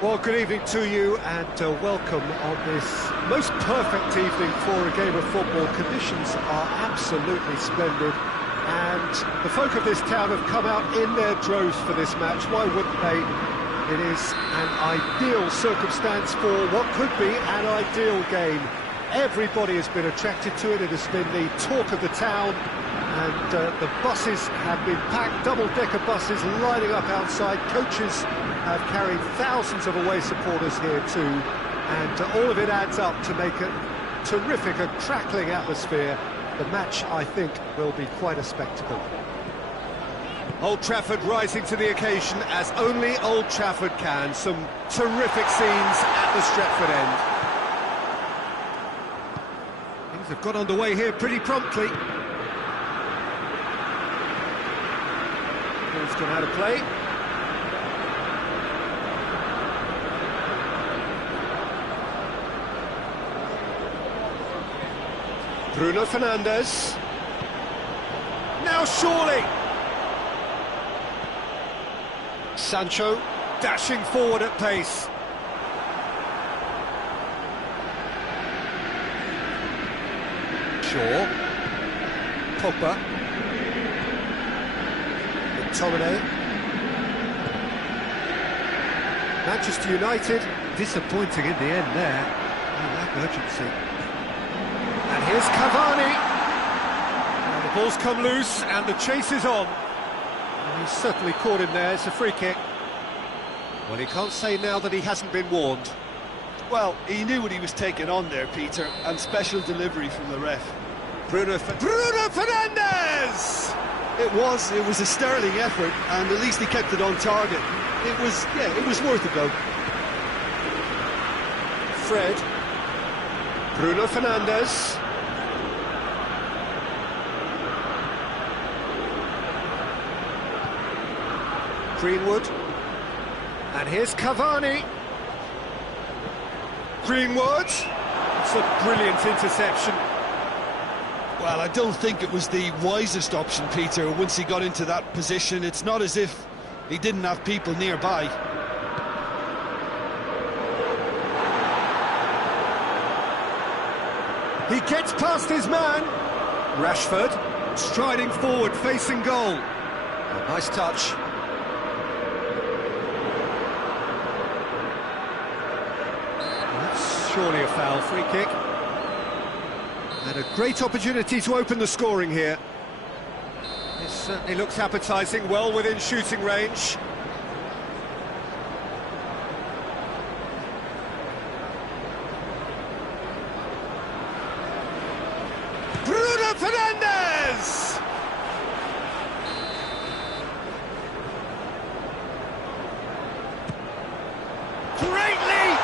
Well, good evening to you and welcome on this most perfect evening for a game of football. Conditions are absolutely splendid and the folk of this town have come out in their droves for this match. Why wouldn't they? It is an ideal circumstance for what could be an ideal game. Everybody has been attracted to it. It has been the talk of the town, and the buses have been packed, double-decker buses lining up outside. Coaches have carried thousands of away supporters here too, and all of it adds up to make a terrific, a crackling atmosphere. The match, I think, will be quite a spectacle. Old Trafford rising to the occasion as only Old Trafford can. Some terrific scenes at the Stretford end. Things have got underway here pretty promptly. Ball's gone out of play. Bruno Fernandes. Now surely. Sancho dashing forward at pace. Shaw. Pogba. McTominay. Manchester United disappointing in the end there. Oh, lack of urgency. And here's Cavani. Now the ball's come loose and the chase is on. And he's certainly caught him there. It's a free kick. Well, he can't say now that he hasn't been warned. Well, he knew what he was taking on there, Peter, and special delivery from the ref. Bruno Fernandes! It was a sterling effort, and at least he kept it on target. It was worth a go. Fred. Bruno Fernandes. Greenwood. And here's Cavani. Greenwood. It's a brilliant interception. Well, I don't think it was the wisest option, Peter, once he got into that position. It's not as if he didn't have people nearby. He gets past his man. Rashford striding forward, facing goal. Oh, nice touch. That's surely a foul. Free kick. And a great opportunity to open the scoring here. It certainly looks appetising, well within shooting range. Bruno Fernandes! Great leap!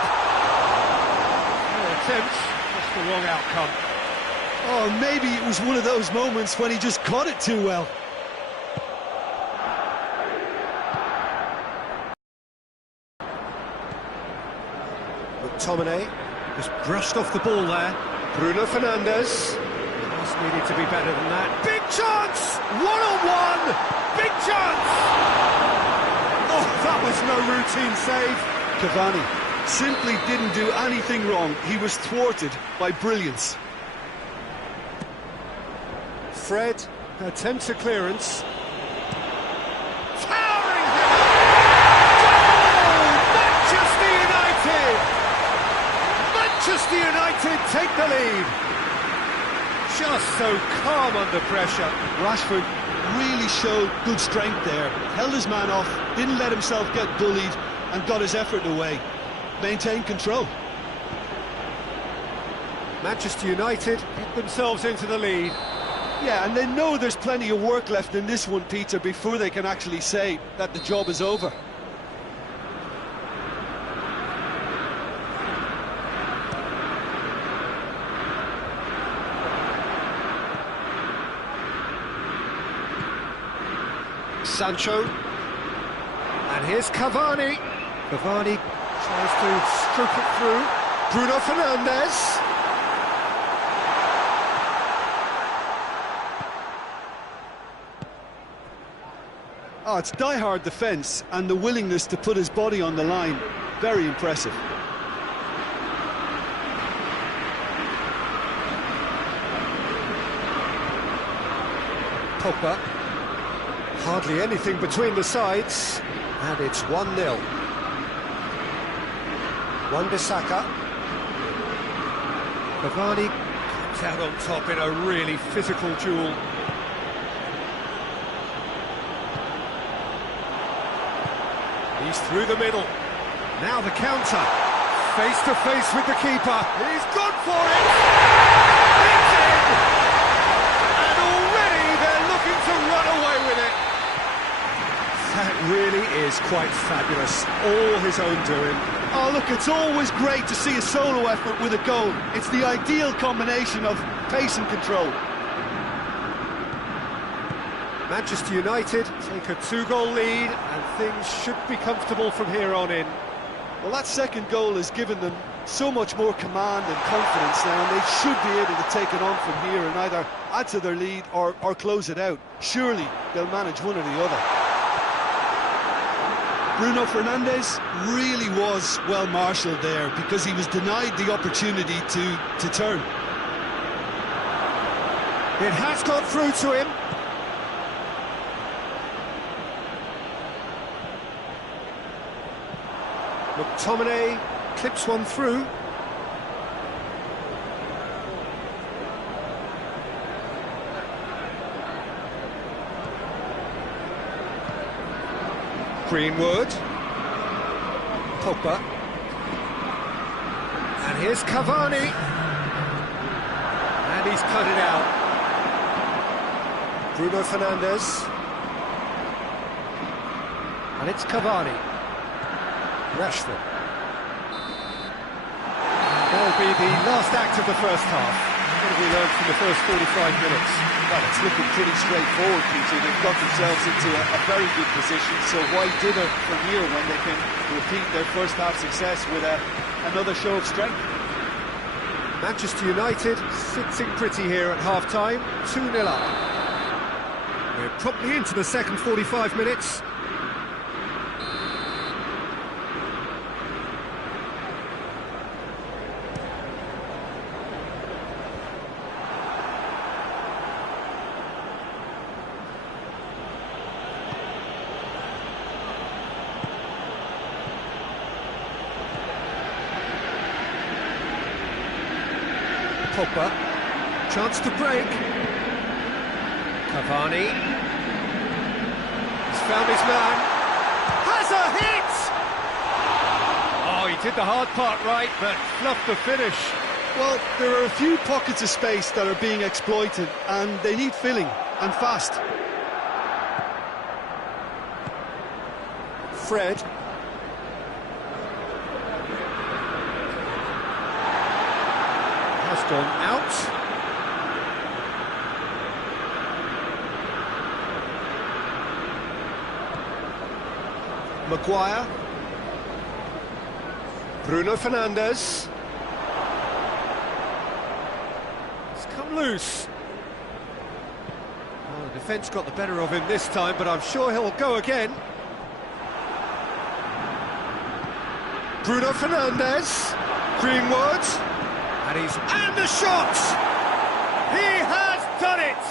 Attempts, just the wrong outcome. Oh, maybe it was one of those moments when he just caught it too well. McTominay has brushed off the ball there. Bruno Fernandes. Just needed to be better than that. Big chance! One-on-one! Big chance! Oh, that was no routine save. Cavani simply didn't do anything wrong. He was thwarted by brilliance. Fred attempts a clearance. Towering header! Goal! Manchester United! Manchester United take the lead. Just so calm under pressure. Rashford really showed good strength there. Held his man off, didn't let himself get bullied, and got his effort away. Maintained control. Manchester United get themselves into the lead. Yeah, and they know there's plenty of work left in this one, Peter, before they can actually say that the job is over. Sancho. And here's Cavani. Cavani tries to stroke it through. Bruno Fernandes. Oh, it's die-hard defence and the willingness to put his body on the line. Very impressive. Pogba. Hardly anything between the sides, and it's 1-0. Wan-Bissaka. Cavani comes out on top in a really physical duel. He's through the middle. Now the counter. Face to face with the keeper. He's gone for it! It's in! And already they're looking to run away with it. That really is quite fabulous. All his own doing. Oh, look, it's always great to see a solo effort with a goal. It's the ideal combination of pace and control. Manchester United take a 2-goal lead, and things should be comfortable from here on in. Well, that second goal has given them so much more command and confidence now, and they should be able to take it on from here and either add to their lead or close it out. Surely they'll manage one or the other. Bruno Fernandes really was well marshalled there because he was denied the opportunity to turn. It has got through to him. McTominay clips one through. Greenwood. Pogba. And here's Cavani. And he's cut it out. Bruno Fernandes. And it's Cavani. Rashford. That'll be the last act of the first half. What have we learned from the first 45 minutes? Well, it's looking pretty straightforward, Peter. They've got themselves into a very good position, so why dither from here when they can repeat their first half success with another show of strength? Manchester United sitting pretty here at half-time, 2-0 up. We're promptly into the second 45 minutes. Pogba, chance to break. Cavani, he's found his man, has a hit! Oh, he did the hard part right, but fluffed the finish. Well, there are a few pockets of space that are being exploited, and they need filling, and fast. Fred. Has gone out. Maguire. Bruno Fernandes. It's come loose. Well, the defence got the better of him this time, but I'm sure he'll go again. Bruno Fernandes. Greenwood. And the shot! He has done it!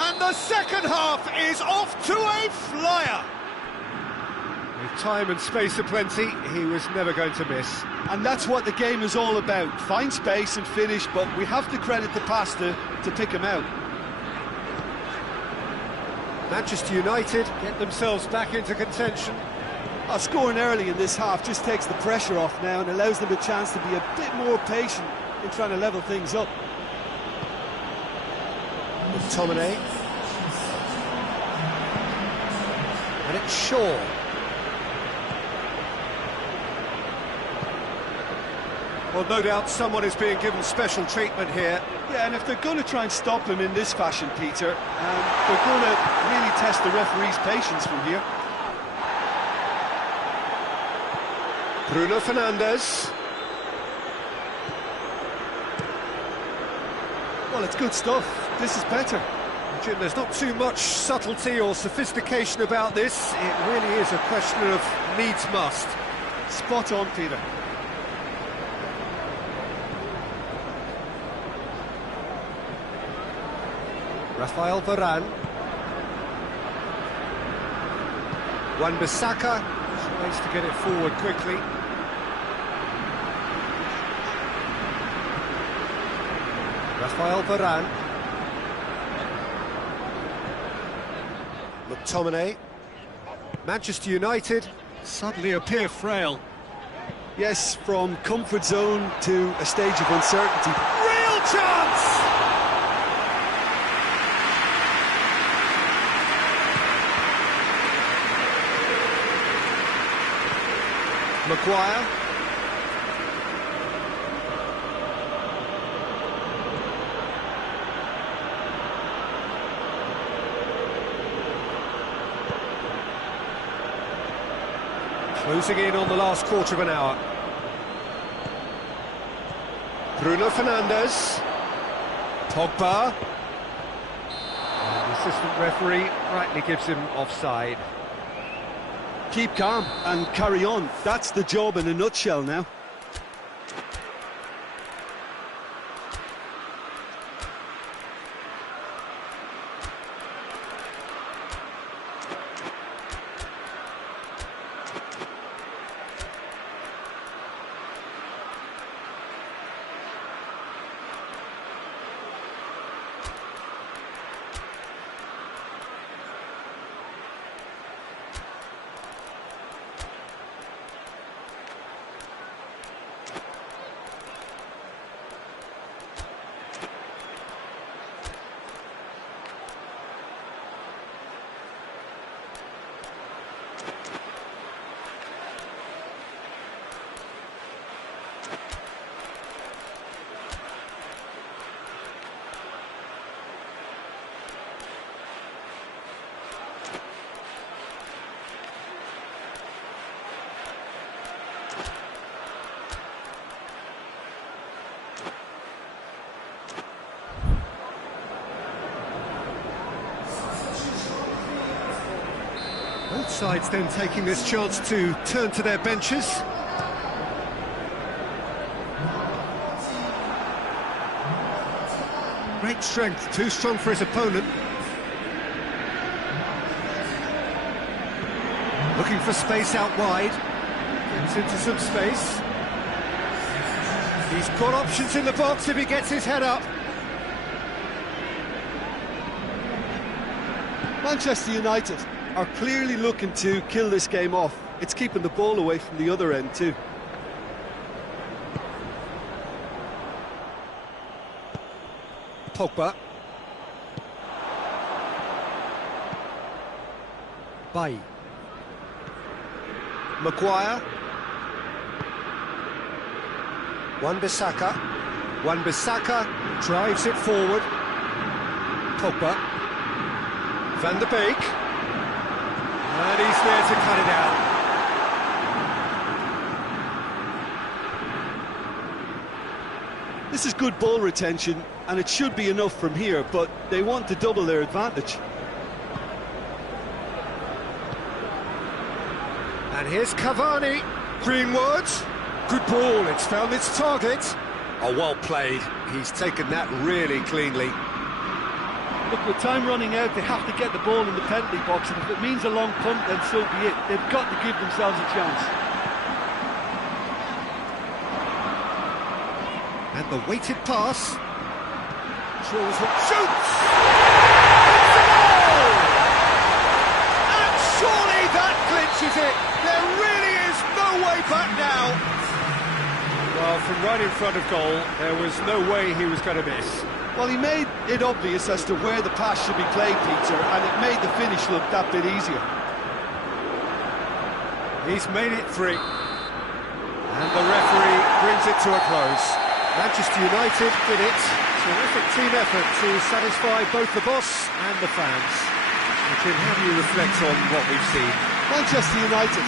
And the second half is off to a flyer! With time and space aplenty, he was never going to miss. And that's what the game is all about. Find space and finish, but we have to credit the pass to pick him out. Manchester United get themselves back into contention. Scoring early in this half just takes the pressure off now and allows them a chance to be a bit more patient in trying to level things up. McTominay. And it's Shaw. Well, no doubt someone is being given special treatment here. Yeah, and if they're going to try and stop him in this fashion, Peter, they're going to really test the referee's patience from here. Bruno Fernandes. Well, it's good stuff. This is better. Jim, there's not too much subtlety or sophistication about this. It really is a question of needs must. Spot on, Peter. Rafael Varane. Wan-Bissaka tries to get it forward quickly. Rafael Varane. McTominay. Manchester United suddenly appear frail. Yes, from comfort zone to a stage of uncertainty. Real chance! Maguire. Closing in on the last quarter of an hour. Bruno Fernandes. Pogba. And the assistant referee rightly gives him offside. Keep calm and carry on. That's the job in a nutshell now. Both sides then taking this chance to turn to their benches. Great strength, too strong for his opponent. Looking for space out wide. Gets into some space. He's got options in the box if he gets his head up. Manchester United are clearly looking to kill this game off. It's keeping the ball away from the other end too. Pogba. Bay. Maguire. Wan-Bissaka. Wan-Bissaka drives it forward. Pogba. Van der Beek. And he's there to cut it out. This is good ball retention, and it should be enough from here, but they want to double their advantage. And here's Cavani. Greenwood. Good ball, it's found its target. Oh, well played. He's taken that really cleanly. Look, with time running out, they have to get the ball in the penalty box, and if it means a long punt, then so be it. They've got to give themselves a chance. And the weighted pass. Shoots! It's a goal! And surely that clinches it. There really is no way back now. Well, from right in front of goal, there was no way he was going to miss. Well, he made it obvious as to where the pass should be played, Peter, and it made the finish look that bit easier. He's made it 3. And the referee brings it to a close. Manchester United did it. Terrific team effort to satisfy both the boss and the fans. Tim, how do you reflect on what we've seen? Manchester United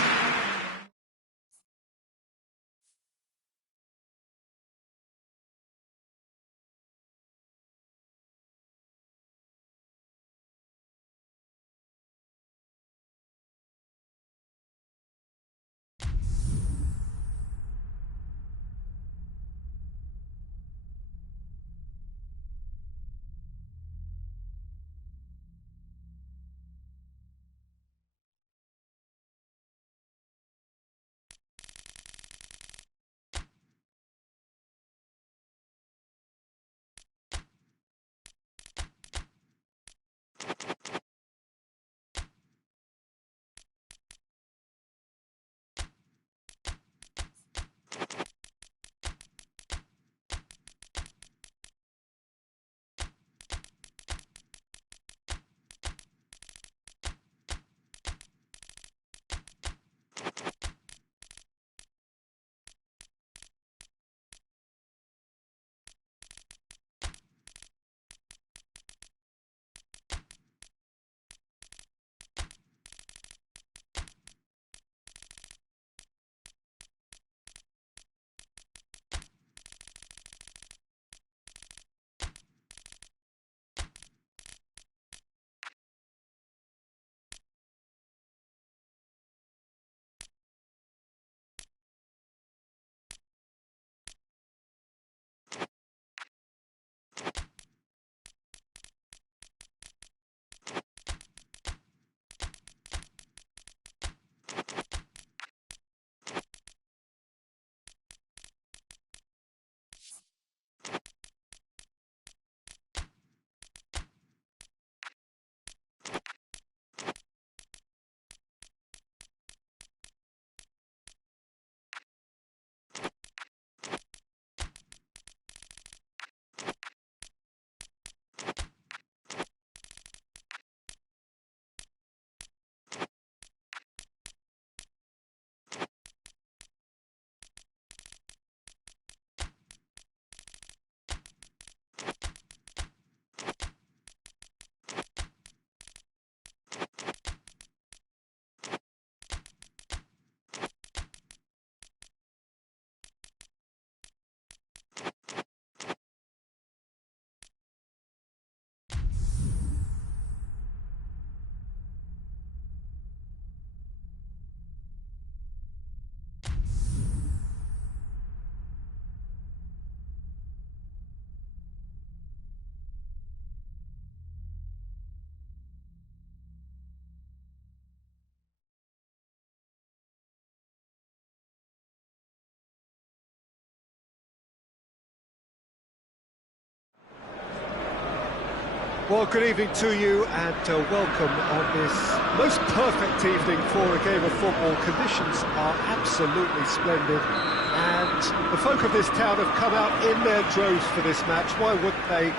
Well, good evening to you and welcome on this most perfect evening for a game of football. Conditions are absolutely splendid and the folk of this town have come out in their droves for this match. Why wouldn't they?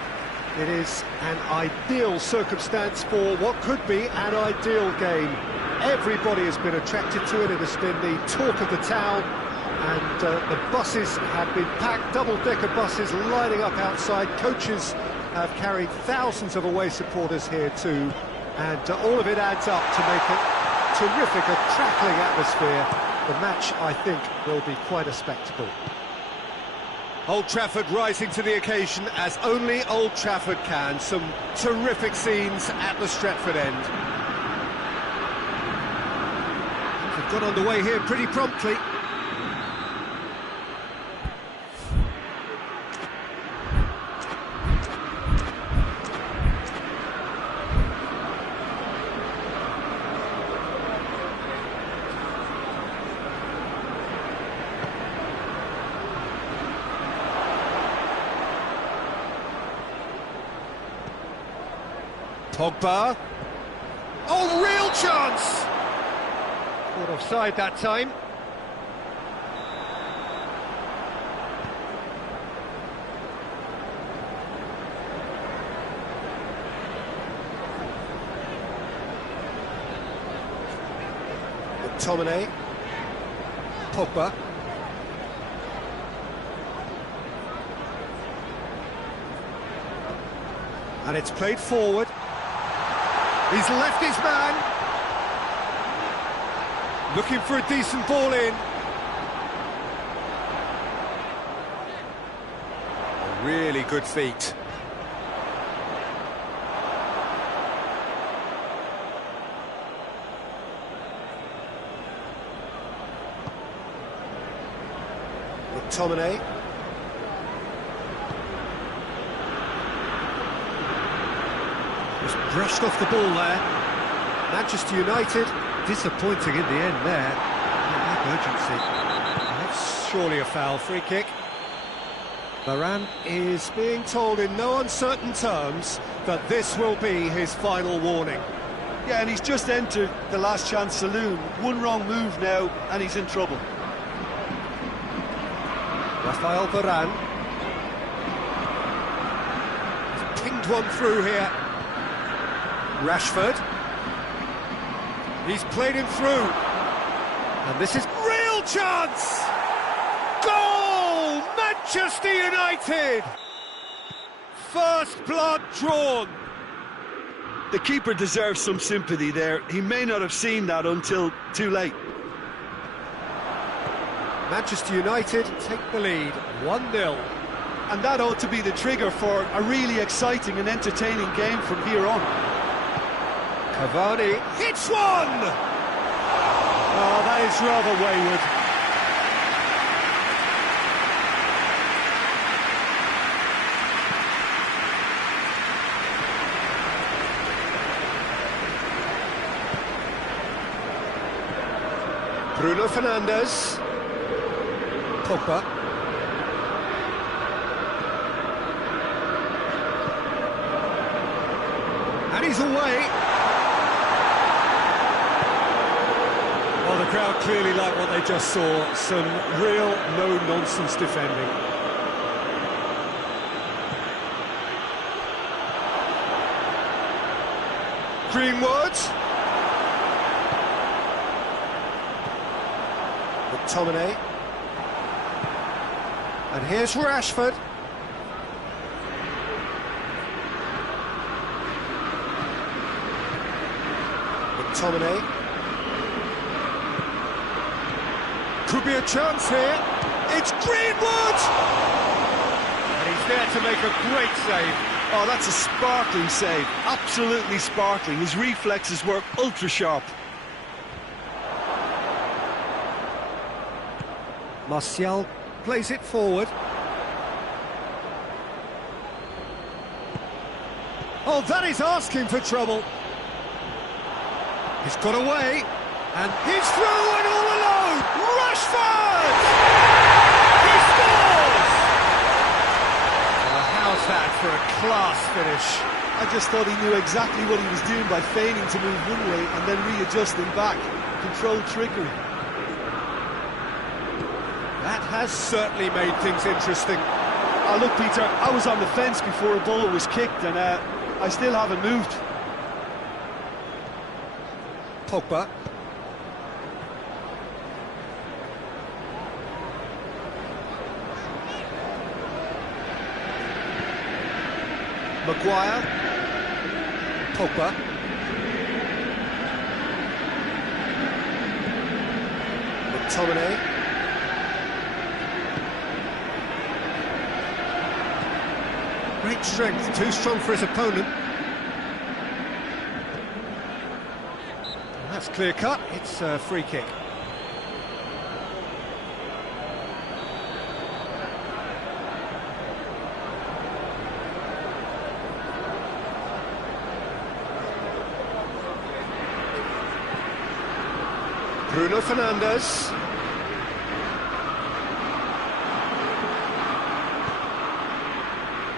It is an ideal circumstance for what could be an ideal game. Everybody has been attracted to it. It has been the talk of the town, and the buses have been packed, double-decker buses lining up outside. Coaches have carried thousands of away supporters here too, and all of it adds up to make it terrific, a crackling atmosphere. The match, I think, will be quite a spectacle. Old Trafford rising to the occasion as only Old Trafford can. Some terrific scenes at the Stretford end. They've got underway here pretty promptly. Pogba. Oh, real chance! Caught offside that time. McTominay. Pogba. And it's played forward. He's left his man. Looking for a decent ball in. Really good feet. McTominay. Just brushed off the ball there. Manchester United, disappointing in the end there. Lack urgency. That's surely a foul. Free kick. Varane is being told in no uncertain terms that this will be his final warning. Yeah, and he's just entered the last chance saloon. One wrong move now, and he's in trouble. Rafael Varane. He's pinged one through here. Rashford. He's played him through. And this is real chance! Goal! Manchester United! First blood drawn. The keeper deserves some sympathy there. He may not have seen that until too late. Manchester United take the lead, 1-0. And that ought to be the trigger for a really exciting and entertaining game from here on. Cavani hits one! Oh, that is rather wayward. Bruno Fernandes. Pogba. And he's away. Well, the crowd clearly like what they just saw. Some real no-nonsense defending. Greenwood. McTominay. And here's Rashford. McTominay. Could be a chance here. It's Greenwood! And he's there to make a great save. Oh, that's a sparkling save. Absolutely sparkling. His reflexes were ultra-sharp. Martial plays it forward. Oh, that is asking for trouble. He's got away, and he's through and all alone. Rashford! He scores! Well, how's that for a class finish? I just thought he knew exactly what he was doing by feigning to move one way and then readjusting back. Controlled trickery. That has certainly made things interesting. Oh, look, Peter, I was on the fence before a ball was kicked, and I still haven't moved. Pogba. Maguire. Pogba. McTominay. Great strength, too strong for his opponent. That's clear cut, it's a free kick. Bruno Fernandes.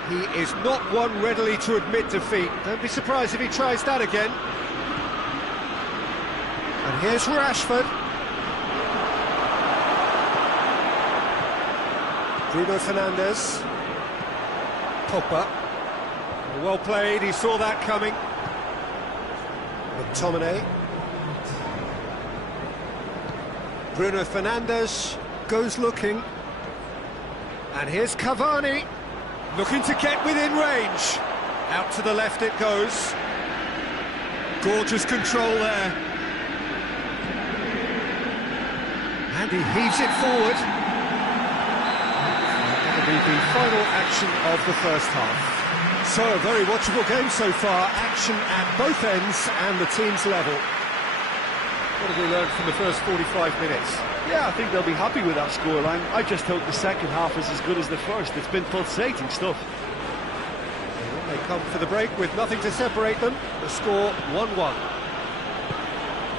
He is not one readily to admit defeat. Don't be surprised if he tries that again. And here's Rashford. Bruno Fernandes. Pogba. Well played, he saw that coming. McTominay. Bruno Fernandes goes looking. And here's Cavani. Looking to get within range. Out to the left it goes. Gorgeous control there. And he heaves it forward. That'll be the final action of the first half. So, a very watchable game so far. Action at both ends and the team's level. What have we learned from the first 45 minutes? Yeah, I think they'll be happy with that scoreline. I just hope the second half is as good as the first. It's been pulsating stuff. They come for the break with nothing to separate them. The score 1-1.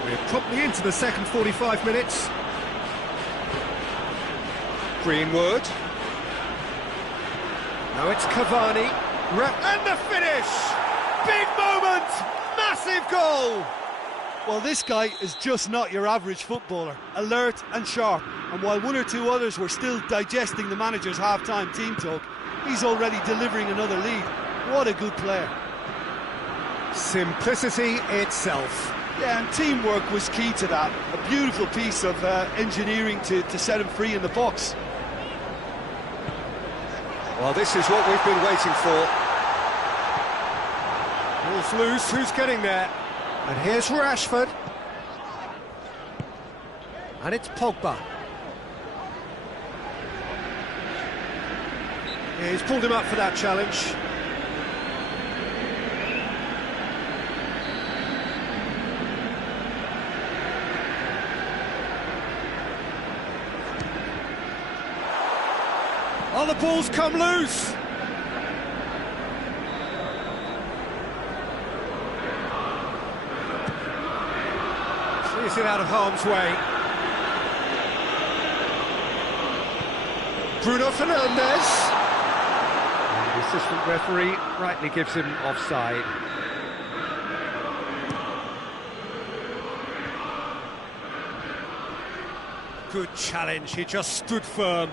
We're promptly into the second 45 minutes. Greenwood. Now it's Cavani. And the finish! Big moment! Massive goal! Well, this guy is just not your average footballer. Alert and sharp. And while one or two others were still digesting the manager's half-time team talk, he's already delivering another lead. What a good player. Simplicity itself. Yeah, and teamwork was key to that. A beautiful piece of engineering to set him free in the box. Well, this is what we've been waiting for. Ball's loose, who's getting there? And here's Rashford. And it's Pogba. Yeah, he's pulled him up for that challenge. Oh, the ball's come loose. Clears it out of harm's way. Bruno Fernandes. And the assistant referee rightly gives him offside. Good challenge, he just stood firm.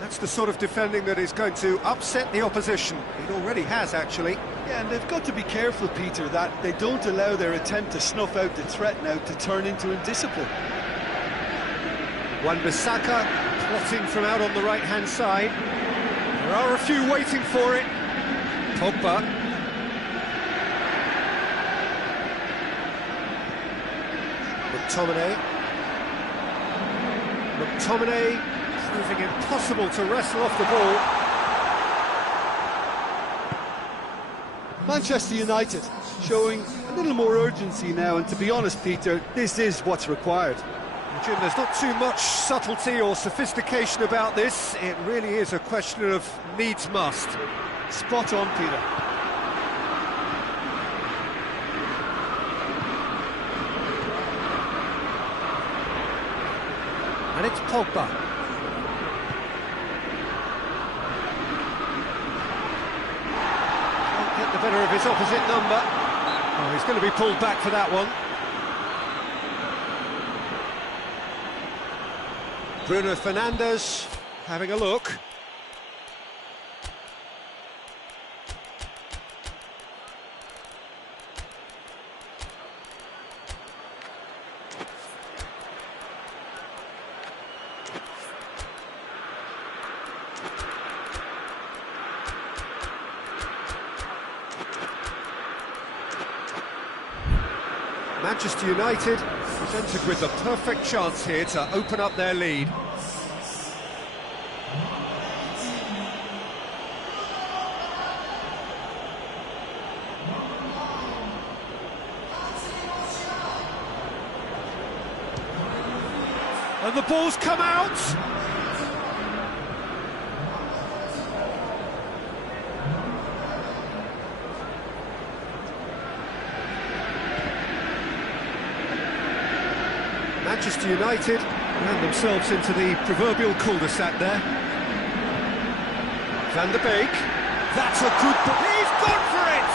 That's the sort of defending that is going to upset the opposition. It already has, actually. Yeah, and they've got to be careful, Peter, that they don't allow their attempt to snuff out the threat now to turn into indiscipline. Wan-Bissaka plotting from out on the right-hand side. There are a few waiting for it. Pogba. McTominay proving impossible to wrestle off the ball. Manchester United showing a little more urgency now, and to be honest, Peter, this is what's required. Jim, there's not too much subtlety or sophistication about this. It really is a question of needs must. Spot on, Peter. And it's Pogba. Can't get the better of his opposite number. Oh, he's going to be pulled back for that one. Bruno Fernandes having a look. Manchester United presented with the perfect chance here to open up their lead. And the ball's come out! Manchester United ran themselves into the proverbial cul-de-sac there. Van der Beek, that's a good ball. He's gone for it!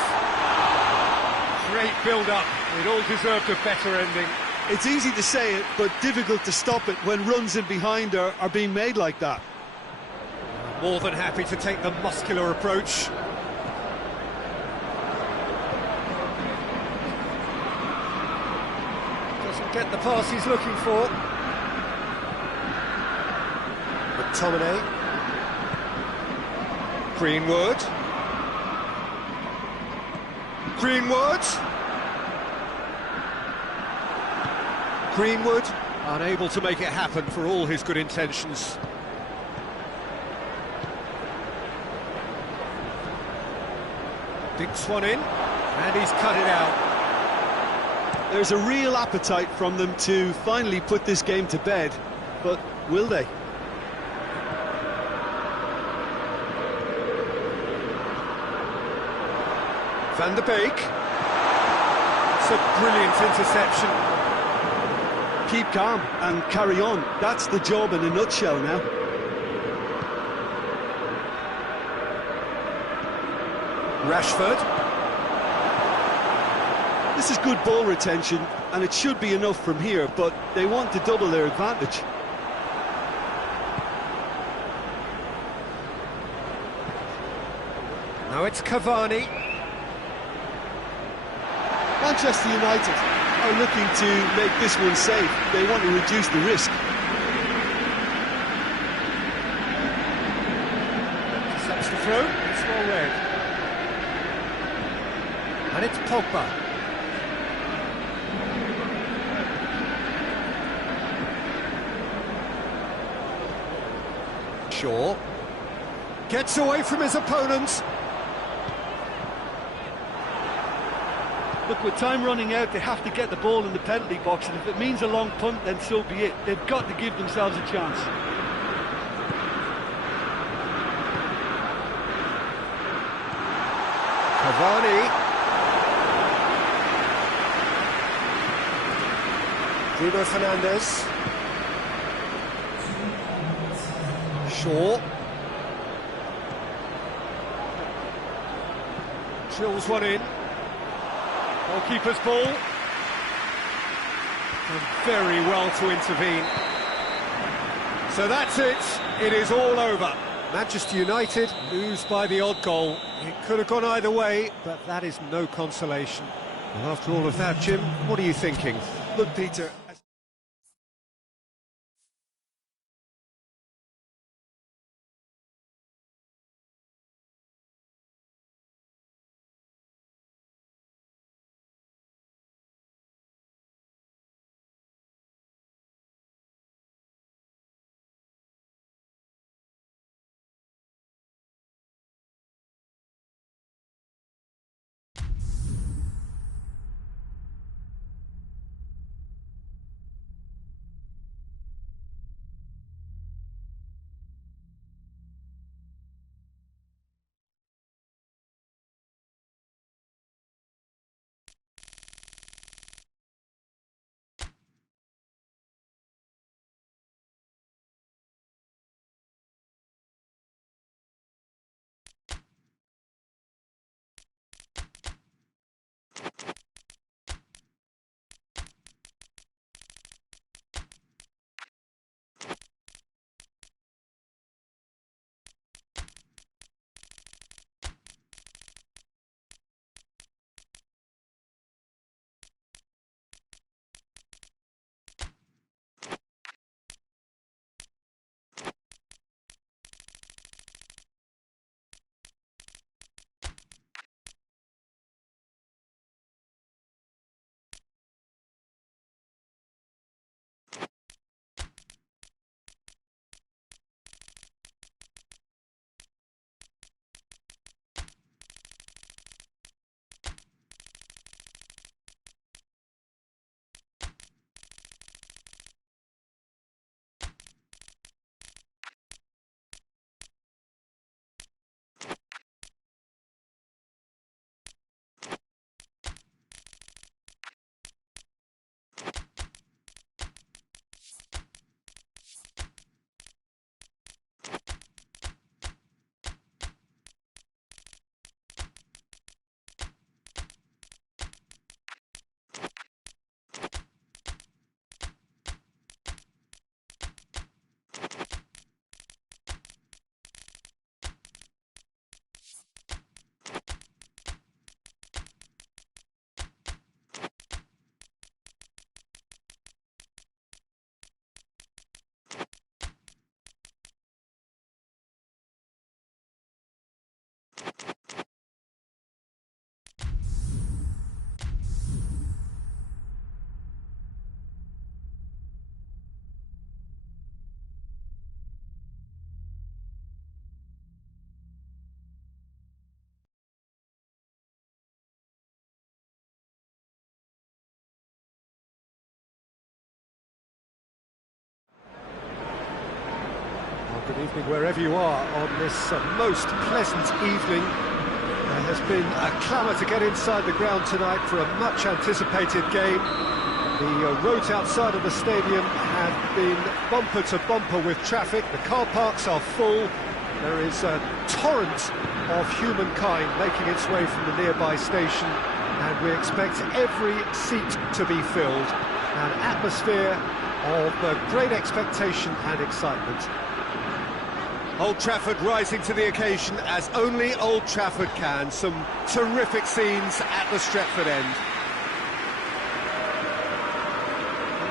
Great build-up, it all deserved a better ending. It's easy to say it, but difficult to stop it when runs in behind are being made like that. More than happy to take the muscular approach. Doesn't get the pass he's looking for. McTominay. Greenwood. Greenwood, unable to make it happen for all his good intentions. Dinks one in, and he's cut it out. There's a real appetite from them to finally put this game to bed, but will they? Van der Beek. It's a brilliant interception. Keep calm and carry on. That's the job in a nutshell now. Rashford. This is good ball retention, and it should be enough from here, but they want to double their advantage. Now it's Cavani. Manchester United are looking to make this one safe. They want to reduce the risk. Intercepts the throw, it's well read. And it's Pogba. Shaw. Gets away from his opponent. Look, with time running out, they have to get the ball in the penalty box, and if it means a long punt, then so be it. They've got to give themselves a chance. Cavani. Bruno Fernandes. Shaw. Drills one in. Goalkeeper's ball. And very well to intervene. So that's it. It is all over. Manchester United lose by the odd goal. It could have gone either way, but that is no consolation. And after all of that, Jim, what are you thinking? Look, Peter, Good evening wherever you are on this most pleasant evening. There has been a clamour to get inside the ground tonight for a much anticipated game. The roads outside of the stadium have been bumper to bumper with traffic. The car parks are full. There is a torrent of humankind making its way from the nearby station, and we expect every seat to be filled. An atmosphere of great expectation and excitement. Old Trafford rising to the occasion as only Old Trafford can. Some terrific scenes at the Stretford end.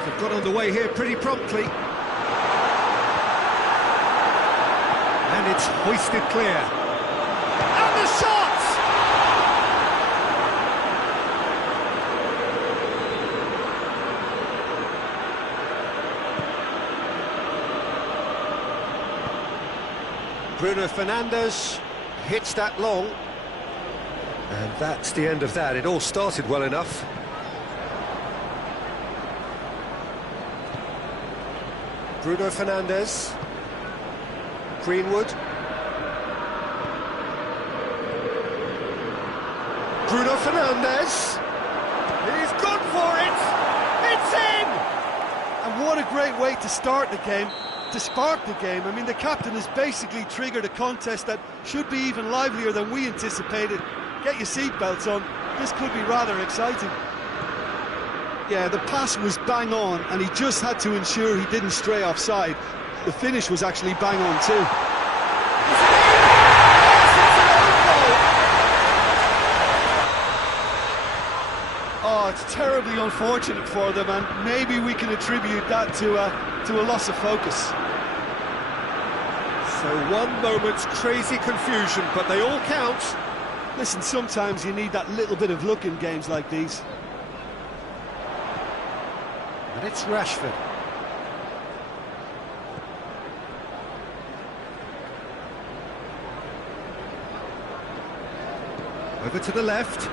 They've got underway here pretty promptly. And it's hoisted clear. And the shot! Bruno Fernandes hits that long, and that's the end of that. It all started well enough. Bruno Fernandes, Greenwood, Bruno Fernandes, he's gone for it, it's in! And what a great way to start the game, to spark the game. I mean, the captain has basically triggered a contest that should be even livelier than we anticipated. Get your seatbelts on, this could be rather exciting. Yeah, the pass was bang on, and he just had to ensure he didn't stray offside. The finish was actually bang on too. Oh, it's terribly unfortunate for them, and maybe we can attribute that to a loss of focus. So one moment's crazy confusion, but they all count. Listen, sometimes you need that little bit of luck in games like these. And it's Rashford. Over to the left.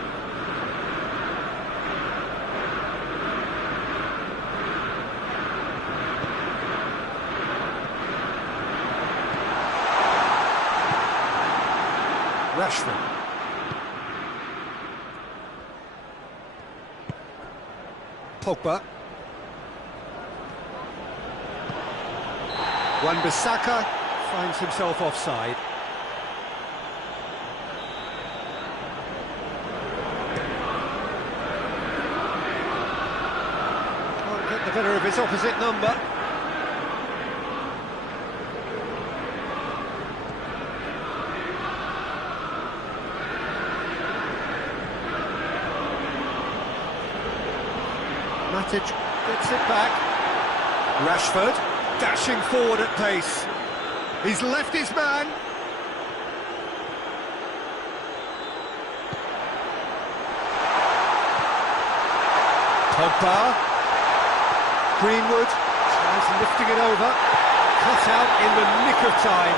Rashford. Pogba. Wan-Bissaka finds himself offside. Can't get the better of his opposite number. Matic gets it back. Rashford dashing forward at pace. He's left his man. Pogba. Greenwood tries lifting it over. Cut out in the nick of time.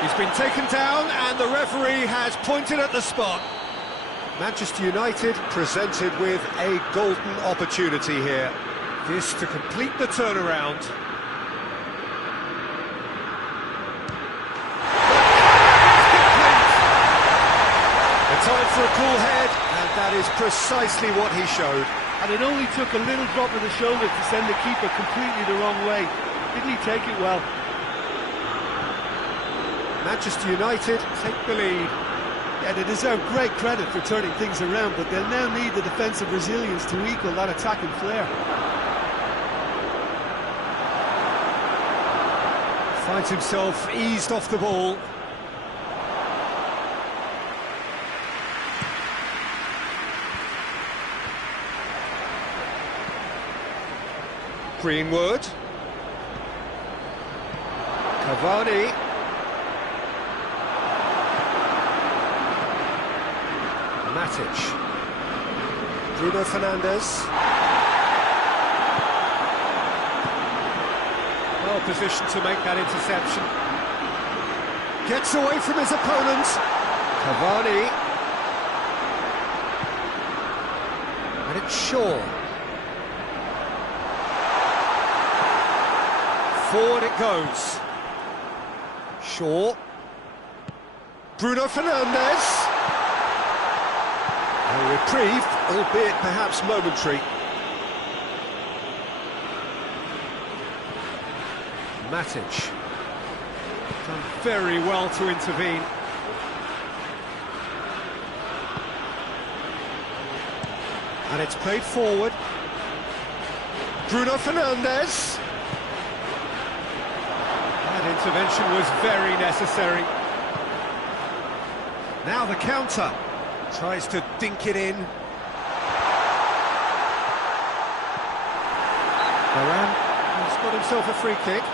He's been taken down and the referee has pointed at the spot. Manchester United presented with a golden opportunity here. This to complete the turnaround. A time for a cool head, and that is precisely what he showed. And it only took a little drop of the shoulder to send the keeper completely the wrong way. Didn't he take it well? Manchester United take the lead. Yeah, they deserve great credit for turning things around, but they'll now need the defensive resilience to equal that attacking flair. Finds himself eased off the ball. Greenwood. Cavani. Matic. Bruno Fernandes. Well positioned to make that interception. Gets away from his opponent. Cavani. And it's Shaw. Forward it goes. Shaw. Bruno Fernandes. A reprieve, albeit perhaps momentary. Matic. Done very well to intervene. And it's played forward. Bruno Fernandes. That intervention was very necessary. Now the counter. Tries to dink it in. Varane has got himself a free kick.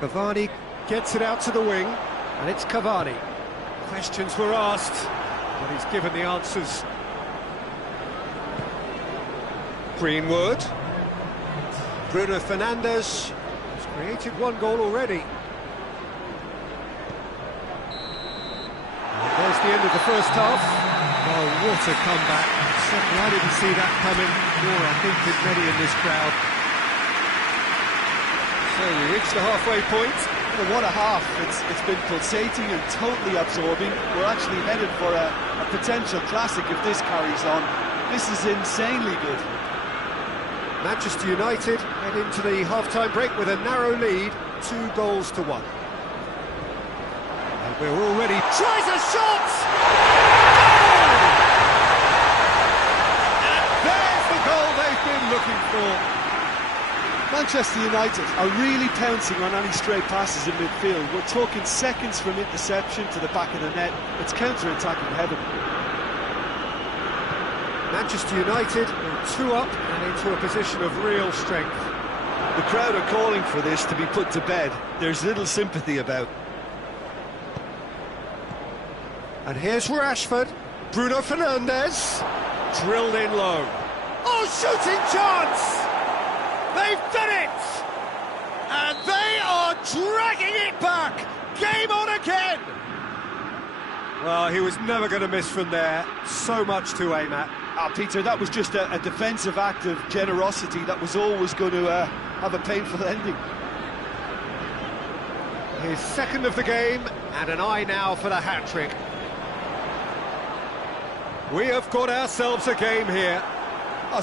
Cavani gets it out to the wing, and it's Cavani. Questions were asked, but he's given the answers. Greenwood. Bruno Fernandes has created one goal already. And there's the end of the first half. Oh, what a comeback. Certainly I didn't see that coming, nor I think did many in this crowd. So we reached the halfway point. Well, what a half. It's been pulsating and totally absorbing. We're actually headed for a potential classic if this carries on. This is insanely good. Manchester United head into the half-time break with a narrow lead, 2-1. And we're already... Tries a shot! And there's the goal they've been looking for. Manchester United are really pouncing on any stray passes in midfield. We're talking seconds from interception to the back of the net. It's counter-attacking heaven. Manchester United are 2 up and into a position of real strength. The crowd are calling for this to be put to bed. There's little sympathy about. And here's Rashford. Bruno Fernandes. Drilled in low. Oh, shooting chance! They've done it! And they are dragging it back! Game on again! Well, he was never going to miss from there. So much to aim at. Peter, that was just a defensive act of generosity that was always going to have a painful ending. His second of the game, and an eye now for the hat-trick. We have got ourselves a game here.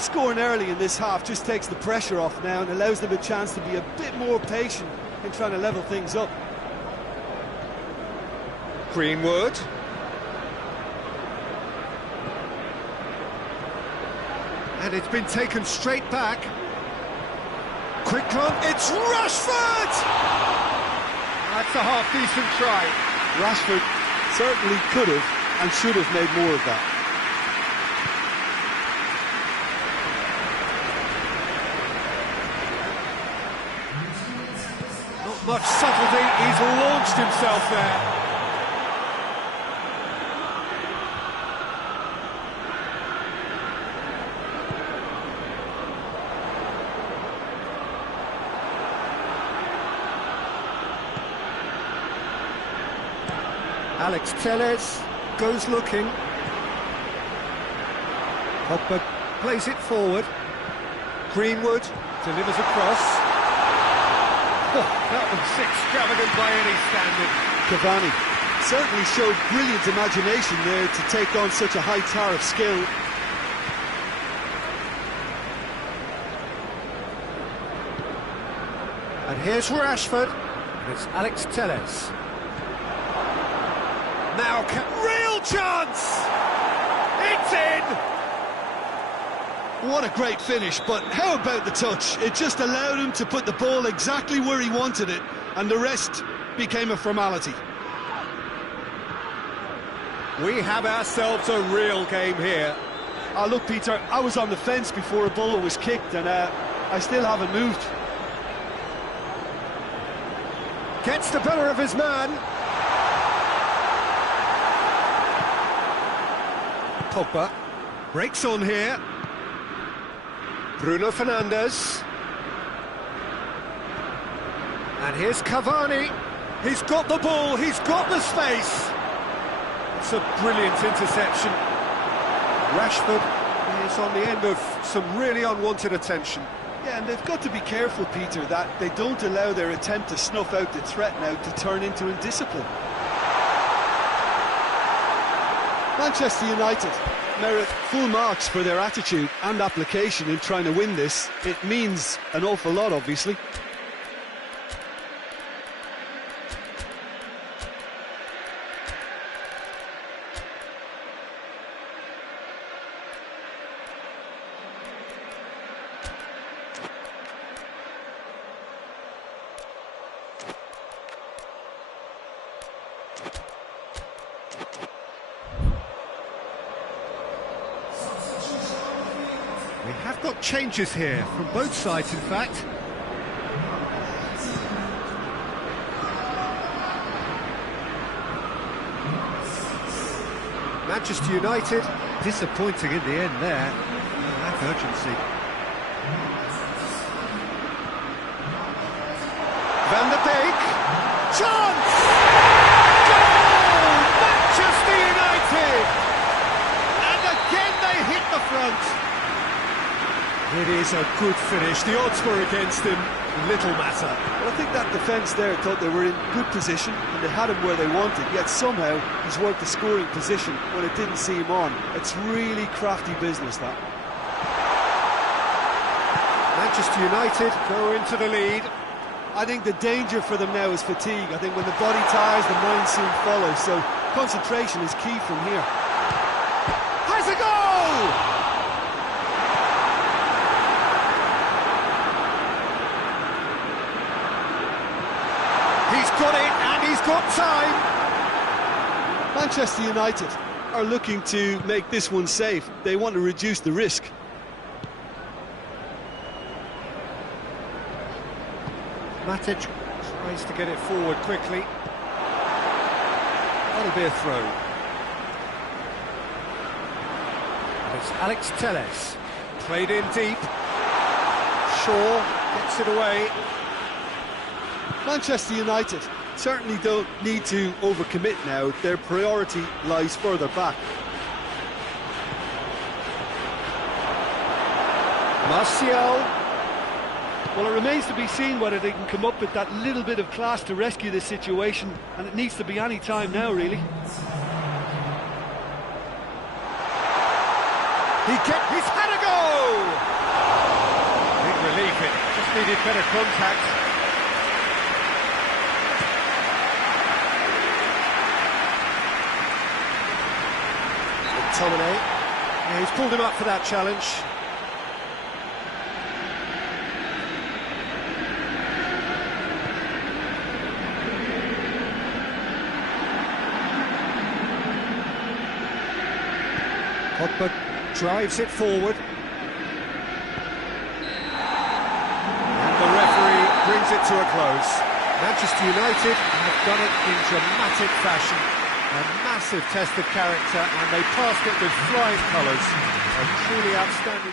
Scoring early in this half just takes the pressure off now and allows them a chance to be a bit more patient in trying to level things up. Greenwood. And it's been taken straight back. Quick run, it's Rashford! That's a half-decent try. Rashford certainly could have and should have made more of that. Not much subtlety, he's launched himself there. Alex Telles goes looking. Pogba plays it forward. Greenwood delivers across. Oh, that was extravagant by any standard. Cavani certainly showed brilliant imagination there to take on such a high tower of skill. And here's Rashford. And it's Alex Telles. Now, real chance! It's in! What a great finish, but how about the touch? It just allowed him to put the ball exactly where he wanted it, and the rest became a formality. We have ourselves a real game here. Oh, look, Peter, I was on the fence before a ball was kicked, and I still haven't moved. Gets the better of his man. Pogba breaks on here. Bruno Fernandes. And here's Cavani. He's got the ball, he's got the space. It's a brilliant interception. Rashford is on the end of some really unwanted attention. Yeah, and they've got to be careful, Peter, that they don't allow their attempt to snuff out the threat now to turn into indiscipline. Manchester United merit full marks for their attitude and application in trying to win this. It means an awful lot, obviously. We have got changes here, from both sides in fact. Manchester United, disappointing in the end there. Lack of urgency. Van der Beek, chance! Goal! Manchester United! And again they hit the front. It is a good finish. The odds were against him. Little matter. Well, I think that defence there thought they were in good position and they had him where they wanted, yet somehow he's worked the scoring position when it didn't see him on. It's really crafty business, that. Manchester United go into the lead. I think the danger for them now is fatigue. I think when the body tires, the mind soon follows, so concentration is key from here. Has a goal! He's got it, and he's got time. Manchester United are looking to make this one safe. They want to reduce the risk. Matic tries to get it forward quickly. That'll be a throw. It's Alex Telles. Played in deep. Shaw gets it away. Manchester United certainly don't need to overcommit now. Their priority lies further back. Martial. Well, it remains to be seen whether they can come up with that little bit of class to rescue this situation, and it needs to be any time now, really. He's had a goal! Big relief, it just needed better contact. McTominay. Yeah, he's pulled him up for that challenge. Pogba drives it forward. And the referee brings it to a close. Manchester United have done it in dramatic fashion. A massive test of character, and they passed it with flying colours. A truly outstanding...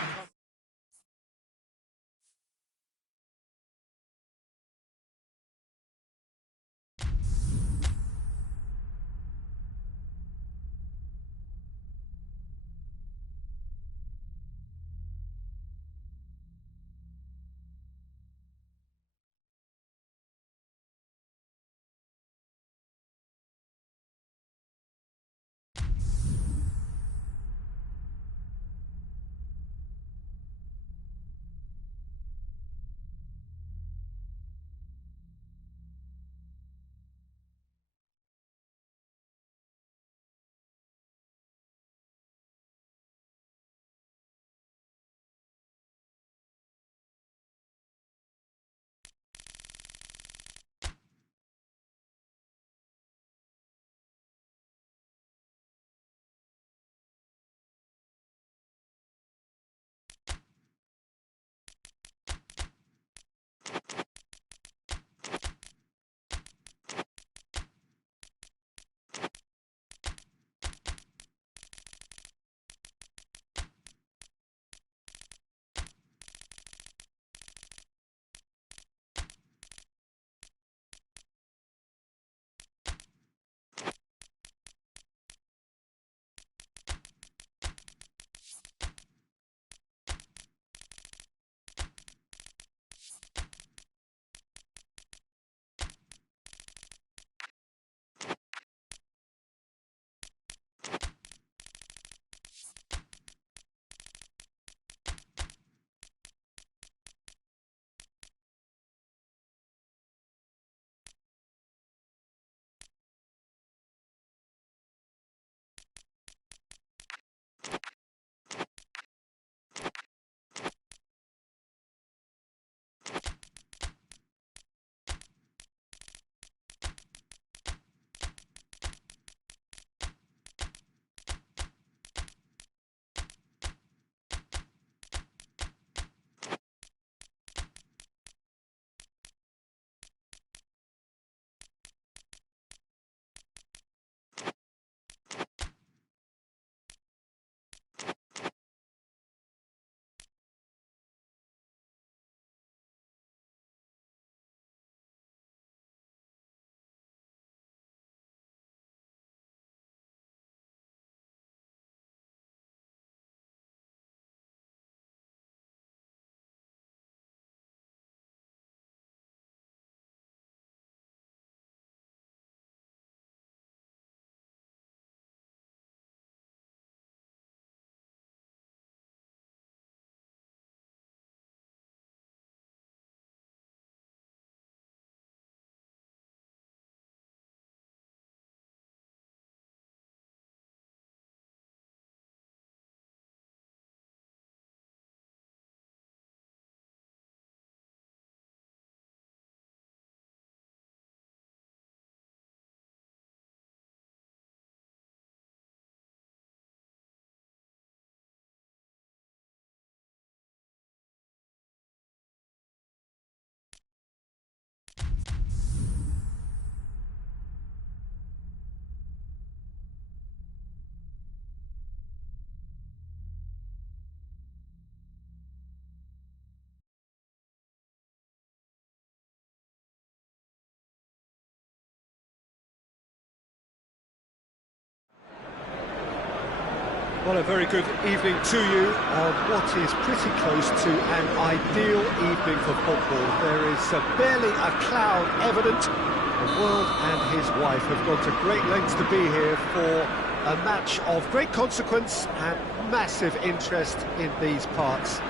Well, a very good evening to you on what is pretty close to an ideal evening for football. There is barely a cloud evident. The world and his wife have gone to great lengths to be here for a match of great consequence and massive interest in these parts.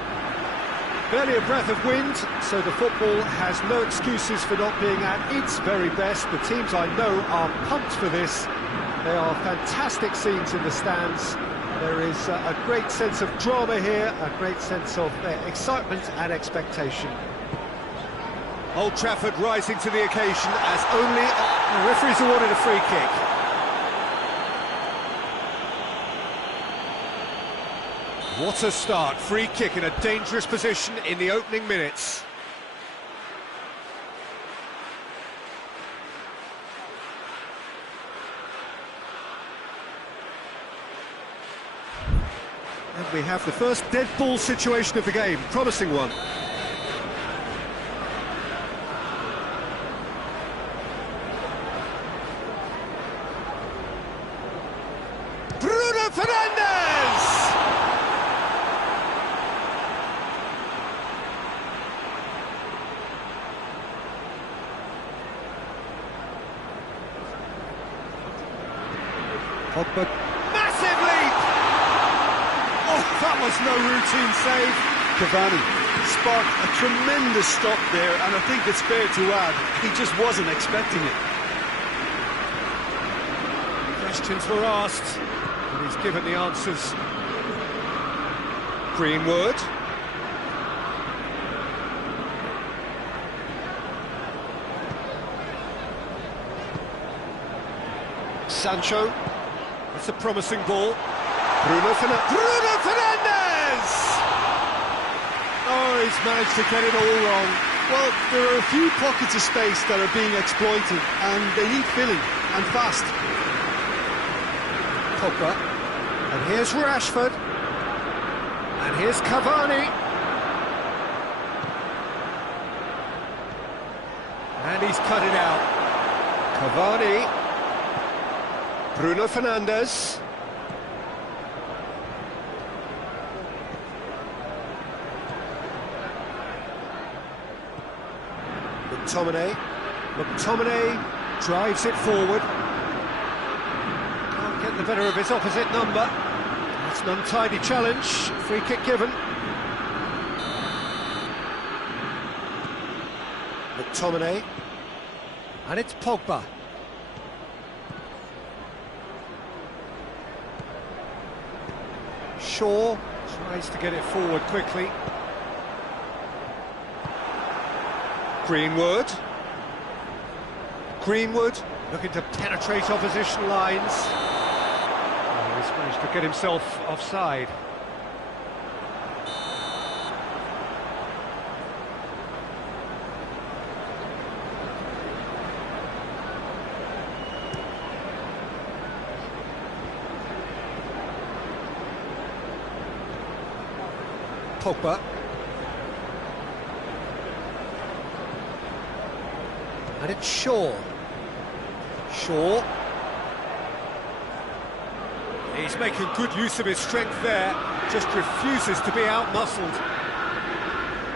Barely a breath of wind, so the football has no excuses for not being at its very best. The teams I know are pumped for this. They are fantastic scenes in the stands. There is a great sense of drama here, a great sense of excitement and expectation. Old Trafford rising to the occasion as only the referee's awarded a free kick. What a start, free kick in a dangerous position in the opening minutes. And we have the first dead ball situation of the game, promising one. Bruno Fernandes! Pogba, massive leap! Oh, that was no routine save. Cavani sparked a tremendous stop there, and I think it's fair to add, he just wasn't expecting it. Questions were asked, and he's given the answers. Greenwood. Sancho. That's a promising ball. Bruno Fernandes! Oh, he's managed to get it all wrong. Well, there are a few pockets of space that are being exploited, and they need filling, and fast. Pogba. And here's Rashford. And here's Cavani. And he's cut it out. Cavani. Bruno Fernandes. McTominay drives it forward. Can't get the better of his opposite number. It's an untidy challenge. Free kick given. McTominay. And it's Pogba. Shaw tries to get it forward quickly. Greenwood looking to penetrate opposition lines. Oh, he's managed to get himself offside. Pogba. And it's Shaw. He's making good use of his strength there, just refuses to be out-muscled.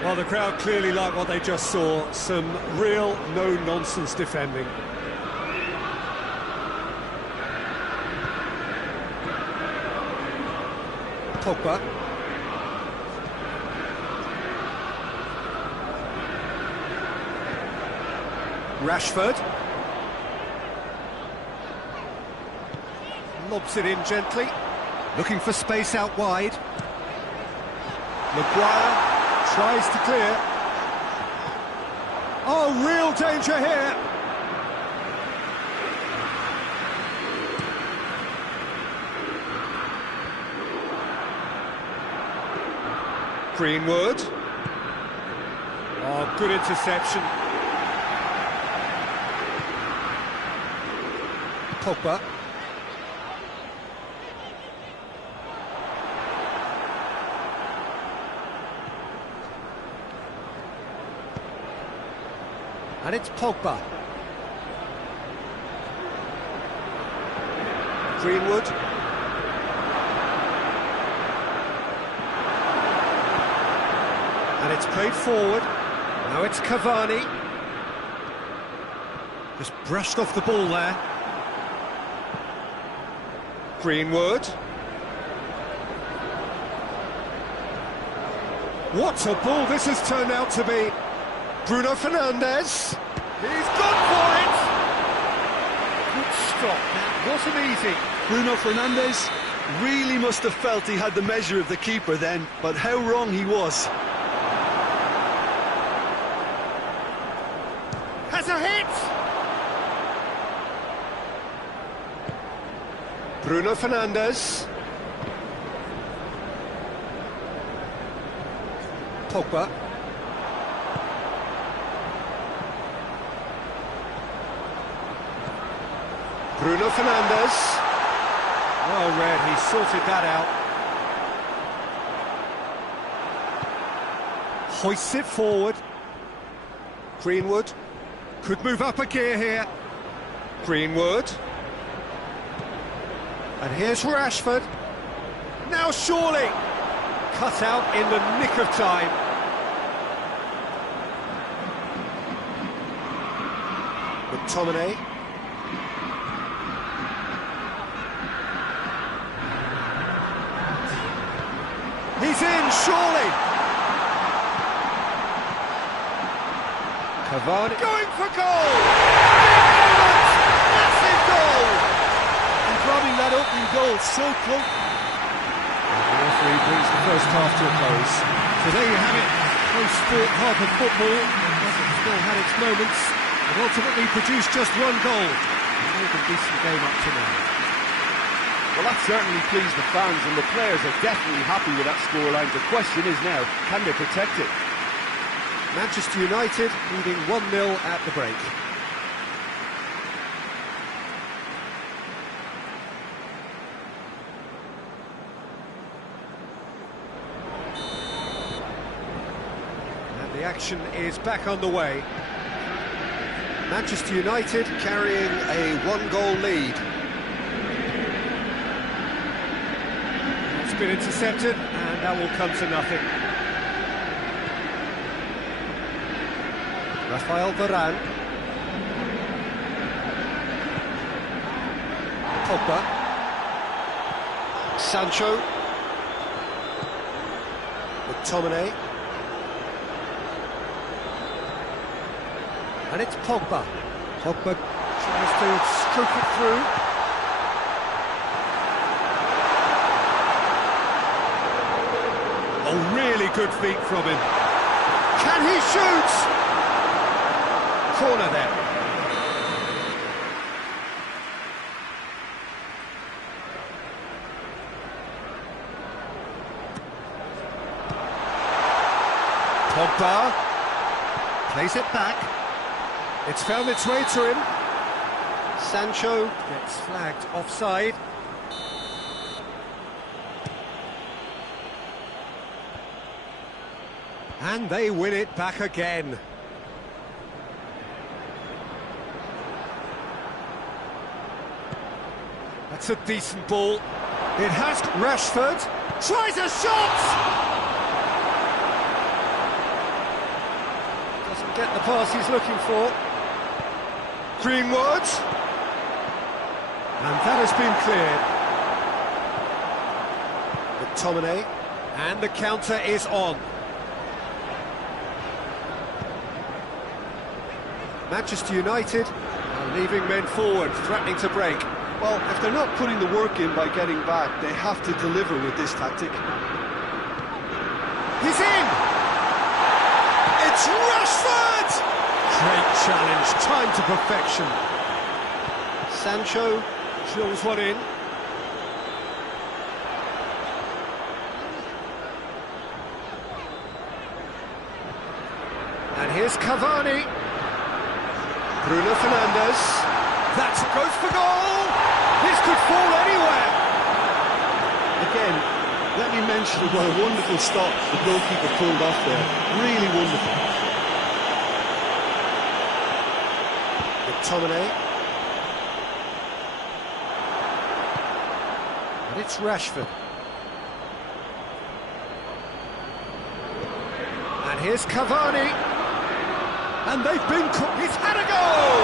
Well, the crowd clearly like what they just saw, some real no-nonsense defending. Pogba. Rashford. Lobs it in gently, looking for space out wide. Maguire tries to clear. Oh, real danger here. Greenwood. Oh, good interception. Pogba. And it's Pogba. Greenwood. it's played forward. Now it's Cavani. Just brushed off the ball there. Greenwood. What a ball this has turned out to be. Bruno Fernandes. He's gone for it. Good stop. That wasn't easy. Bruno Fernandes really must have felt he had the measure of the keeper then, but how wrong he was. Has a hit. Bruno Fernandes. Pogba. Bruno Fernandes. Well read, he sorted that out. Hoists it forward. Greenwood. Could move up a gear here. Greenwood. And here's Rashford. Now surely. Cut out in the nick of time. McTominay. He's in, surely. Cavani going for goal. Big moment, massive goal. And grabbing that opening goal so close. The referee brings the first half to a close. So there you have it. Close sport half of football. It's still had its moments, but ultimately produced just one goal. A really decent game up to now. Well, that certainly pleased the fans, and the players are definitely happy with that scoreline. The question is now, can they protect it? Manchester United leading 1-0 at the break. And the action is back underway. Manchester United carrying a one-goal lead. It's been intercepted, and that will come to nothing. Rafael Varane. Pogba. Sancho. McTominay. And it's Pogba. Pogba tries to stroke it through. Oh, really good feet from him. Can he shoot? Corner there. Pogba plays it back. It's found its way to him. Sancho gets flagged offside. And they win it back again. That's a decent ball. It has Rashford. Tries a shot! Doesn't get the pass he's looking for. Greenwood. And that has been cleared. McTominay. And the counter is on. Manchester United are leaving men forward, threatening to break. Well, if they're not putting the work in by getting back, they have to deliver with this tactic. He's in! It's Rashford! Great challenge, time to perfection. Sancho drills one in. And here's Cavani. Bruno Fernandes. That goes for goal! This could fall anywhere! Again, let me mention what a wonderful stop the goalkeeper pulled off there. Really wonderful. McTominay. And it's Rashford. And Here's Cavani. And they've been... He's had a goal!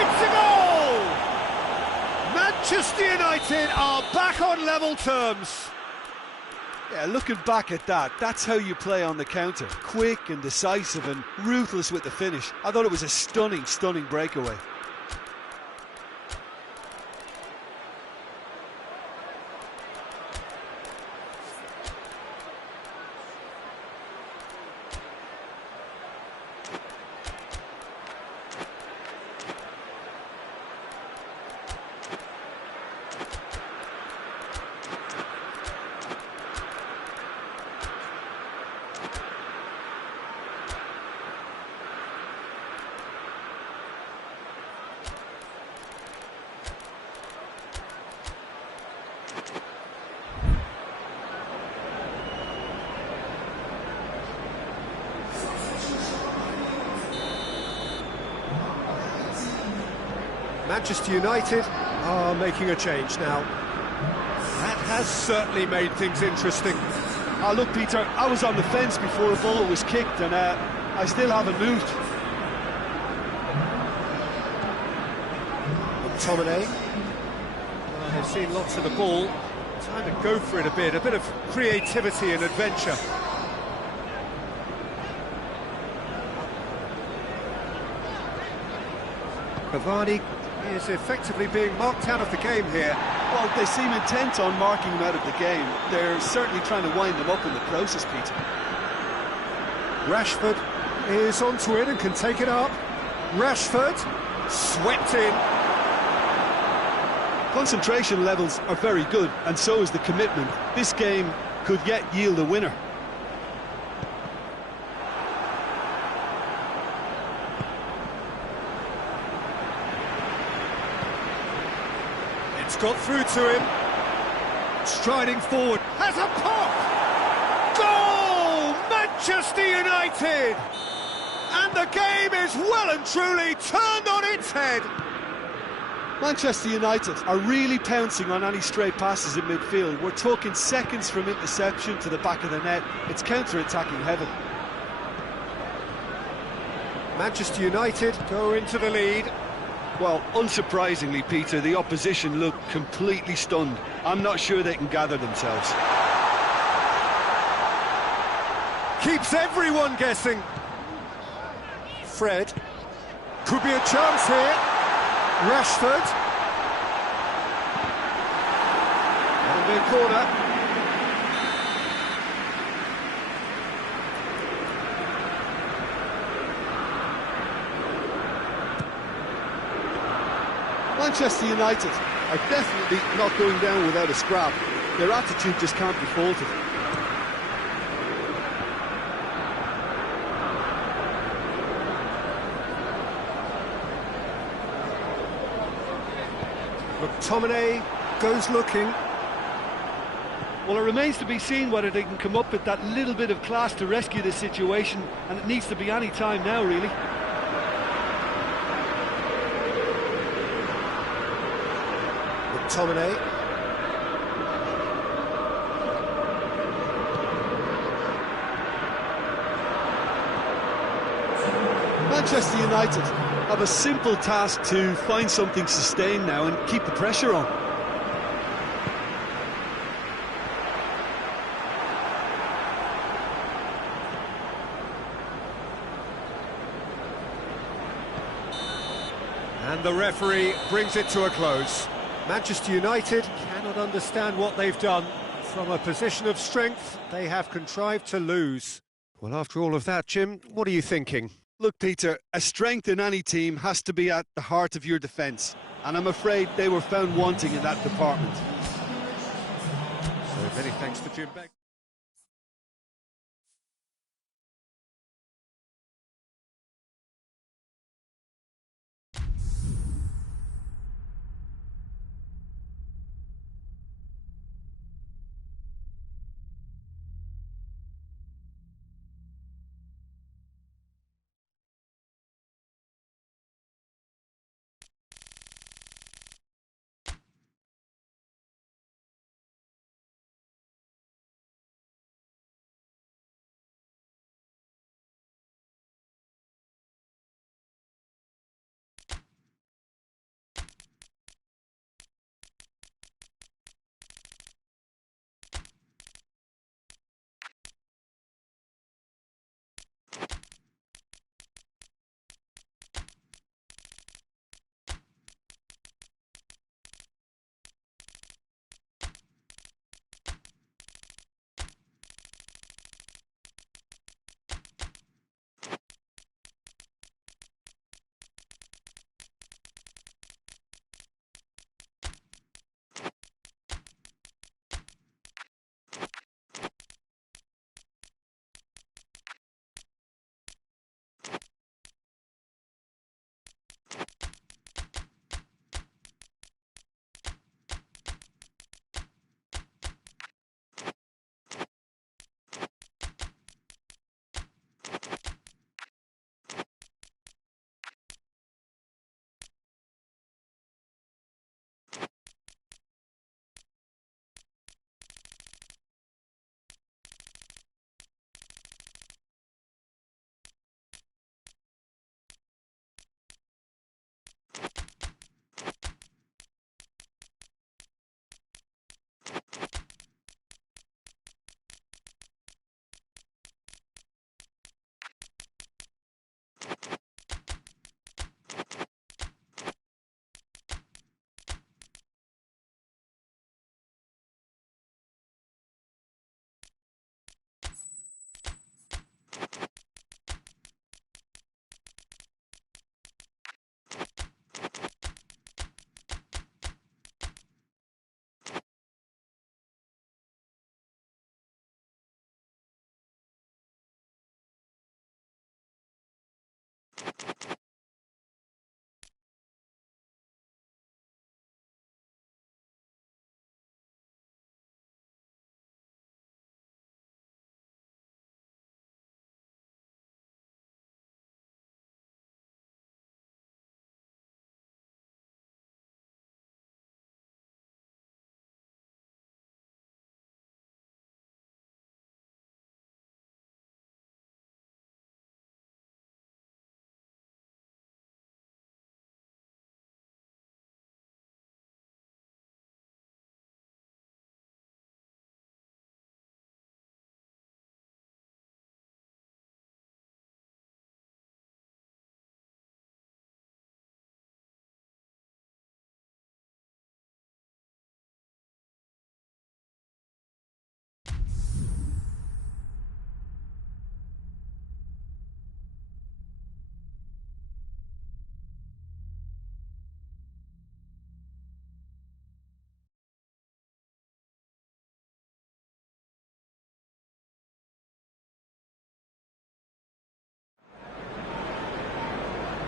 It's a goal! Manchester United are back on level terms. Yeah, looking back at that, that's how you play on the counter. Quick and decisive and ruthless with the finish. I thought it was a stunning, stunning breakaway. Manchester United are making a change now. That has certainly made things interesting. Oh, look, Peter, I was on the fence before a ball was kicked, and I still haven't moved. McTominay. Well, they've seen lots of the ball. Time to go for it a bit of creativity and adventure. Cavani is effectively being marked out of the game here. Well, they seem intent on marking him out of the game. They're certainly trying to wind him up in the process, Peter. Rashford is onto it and can take it up. Rashford swept in. Concentration levels are very good, and so is the commitment. This game could yet yield a winner. It's got through to him. Striding forward. Has a pop! Goal! Manchester United! And the game is well and truly turned on its head. Manchester United are really pouncing on any stray passes in midfield. We're talking seconds from interception to the back of the net. It's counter-attacking heaven. Manchester United go into the lead. Well, unsurprisingly, Peter, the opposition look completely stunned. I'm not sure they can gather themselves. Keeps everyone guessing. Fred. Could be a chance here. Rashford. That'll be a corner. Manchester United Are definitely not going down without a scrap. Their attitude just can't be faulted. McTominay goes looking. Well, it remains to be seen whether they can come up with that little bit of class to rescue this situation, and it needs to be any time now, really. McTominay. Manchester United have a simple task to find something sustained now and keep the pressure on. And the referee brings it to a close. Manchester United cannot understand what they've done. From a position of strength, they have contrived to lose. Well, after all of that, Jim, what are you thinking? Look, Peter, a strength in any team has to be at the heart of your defence, and I'm afraid they were found wanting in that department. So many thanks to Jim Beck.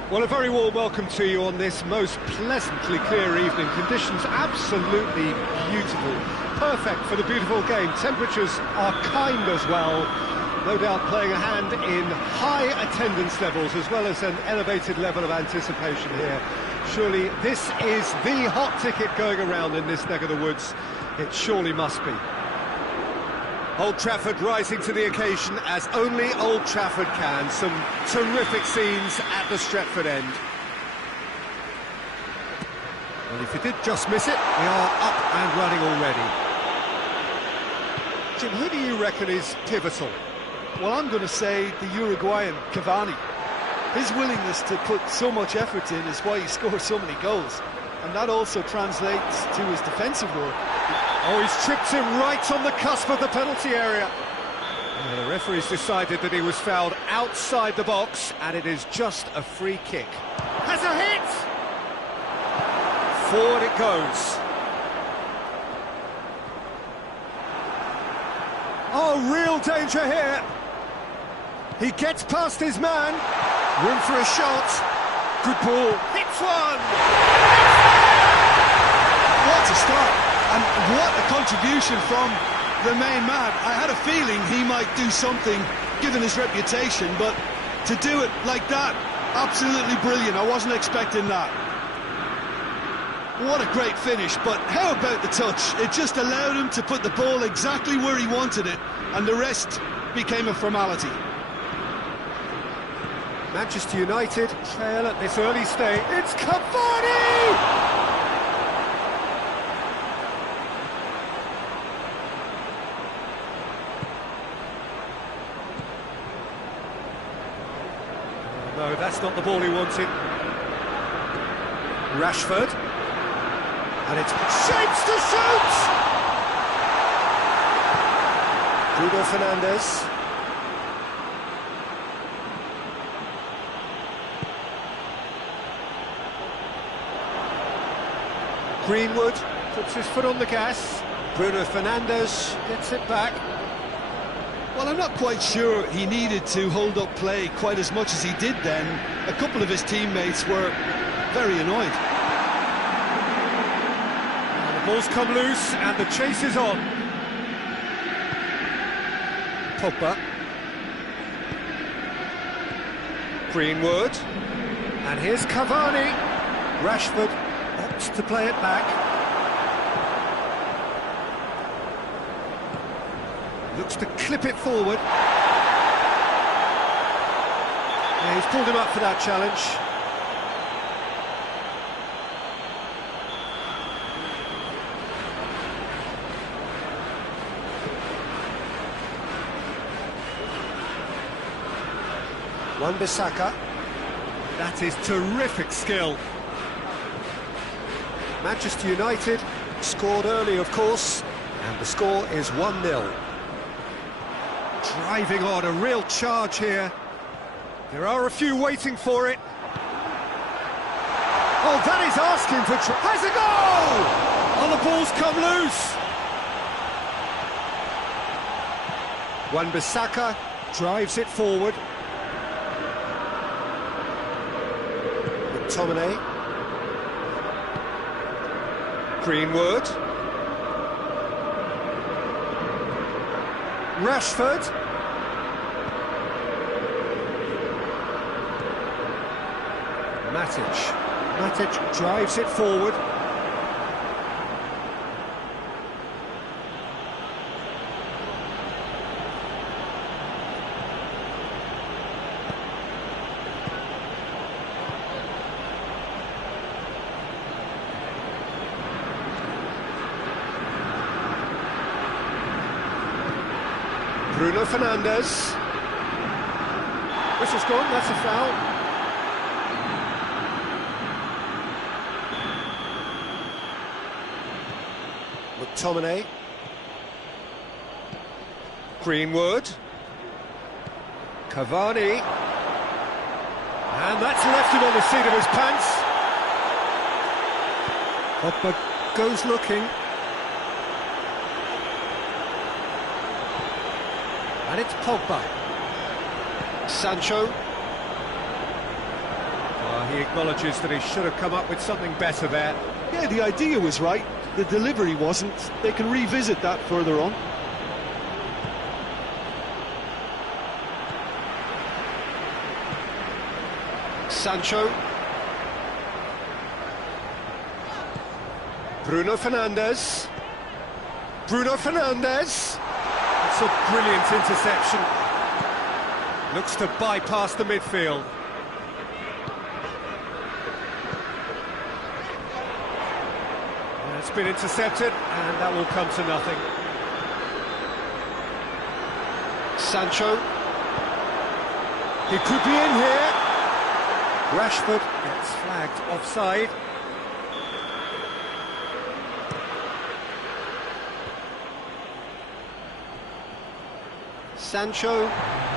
Well, a very warm welcome to you on this most pleasantly clear evening. Conditions absolutely beautiful. Perfect for the beautiful game. Temperatures are kind as well. No doubt playing a hand in high attendance levels as well as an elevated level of anticipation here. Surely this is the hot ticket going around in this neck of the woods. It surely must be. Old Trafford rising to the occasion as only Old Trafford can. Some terrific scenes at the Stretford end. Well, if you did just miss it, we are up and running already. Jim, who do you reckon is pivotal? Well, I'm going to say the Uruguayan Cavani. His willingness to put so much effort in is why he scores so many goals. And that also translates to his defensive work. Oh, he's tripped him right on the cusp of the penalty area. The referee's decided that he was fouled outside the box, and it is just a free kick. Has a hit! Forward it goes. Oh, real danger here. He gets past his man. Room for a shot. Good ball. Hits one! What a start! And what a contribution from the main man. I had a feeling he might do something, given his reputation, but to do it like that, absolutely brilliant. I wasn't expecting that. What a great finish, but how about the touch? It just allowed him to put the ball exactly where he wanted it, and the rest became a formality. Manchester United trail at this early stage. It's Cavani! No, that's not the ball he wanted. Rashford. And it's shapes to shoot! Bruno Fernandes. Greenwood puts his foot on the gas. Bruno Fernandes gets it back. Well, I'm not quite sure he needed to hold up play quite as much as he did then. A couple of his teammates were very annoyed. And the ball's come loose and the chase is on. Pogba. Greenwood. And here's Cavani. Rashford opts to play it back. Looks to clip it forward. Yeah, he's pulled him up for that challenge. Wan-Bissaka. That is terrific skill. Manchester United scored early, of course, and the score is 1-0. Driving on, a real charge here. There are a few waiting for it. Oh, that is asking for... Has a goal! Oh, the ball's come loose. Wan-Bissaka drives it forward. McTominay. Greenwood. Rashford. Matic drives it forward. Bruno Fernandes. Whistle's gone, that's a foul. McTominay. Greenwood. Cavani. And that's left him on the seat of his pants. Pogba goes looking. And it's Pogba. Sancho. He acknowledges that he should have come up with something better there. Yeah, the idea was right. The delivery wasn't. They can revisit that further on. Sancho. Bruno Fernandes. Bruno Fernandes. It's a brilliant interception. Looks to bypass the midfield. It's been intercepted, and that will come to nothing. Sancho. He could be in here. Rashford gets flagged offside. Sancho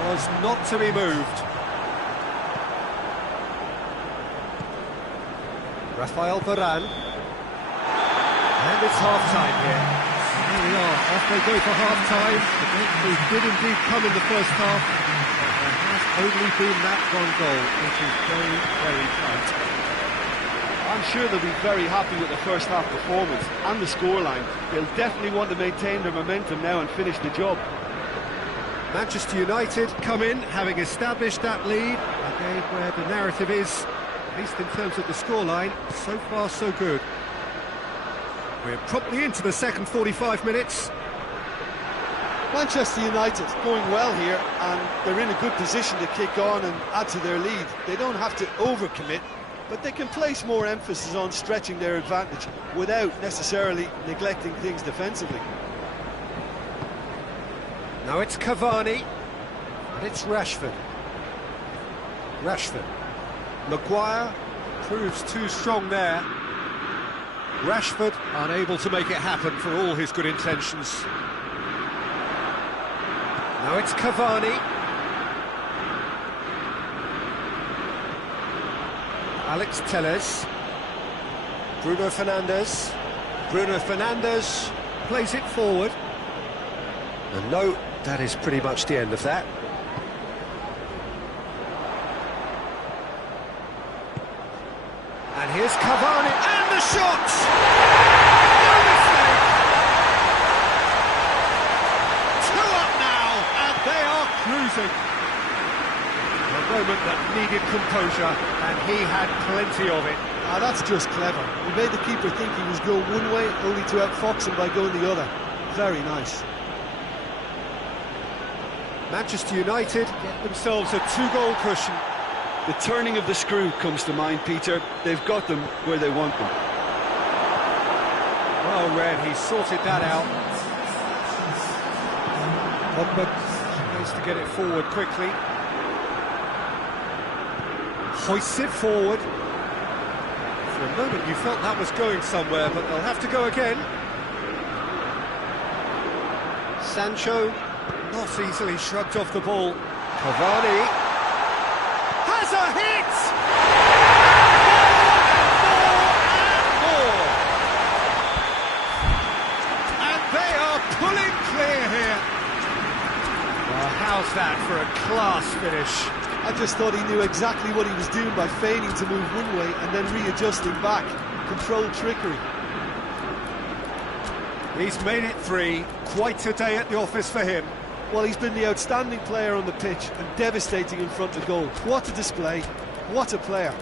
was not to be moved. Rafael Varane. And it's half-time here. There we are, off they go for half-time. The game did indeed come in the first half, but there has only been that one goal, which is very, very tight. I'm sure they'll be very happy with the first half performance and the scoreline. They'll definitely want to maintain their momentum now and finish the job. Manchester United come in, having established that lead, a game where the narrative is, at least in terms of the scoreline, so far so good. We're promptly into the second 45 minutes. Manchester United going well here, and they're in a good position to kick on and add to their lead. They don't have to overcommit, but they can place more emphasis on stretching their advantage without necessarily neglecting things defensively. Now it's Cavani, and it's Rashford. Maguire proves too strong there. Rashford unable to make it happen for all his good intentions. Now it's Cavani. Alex Telles. Bruno Fernandes plays it forward. And no, that is pretty much the end of that. And here's Cavani, and the shot! No mistake! 2 up now, and they are cruising. A moment that needed composure, and he had plenty of it. That's just clever. He made the keeper think he was going one way, only to outfox him by going the other. Very nice. Manchester United get themselves a 2-goal cushion. The turning of the screw comes to mind, Peter. They've got them where they want them. Well read, he sorted that out. Pogba tries to get it forward quickly. Hoists it forward. For a moment you felt that was going somewhere, but they'll have to go again. Sancho not easily shrugged off the ball. Cavani has a hit! More and they are pulling clear here. Well, how's that for a class finish? I just thought he knew exactly what he was doing by feigning to move one way and then readjusting back. Controlled trickery. He's made it 3. Quite a day at the office for him. Well, he's been the outstanding player on the pitch and devastating in front of goal. What a display. What a player.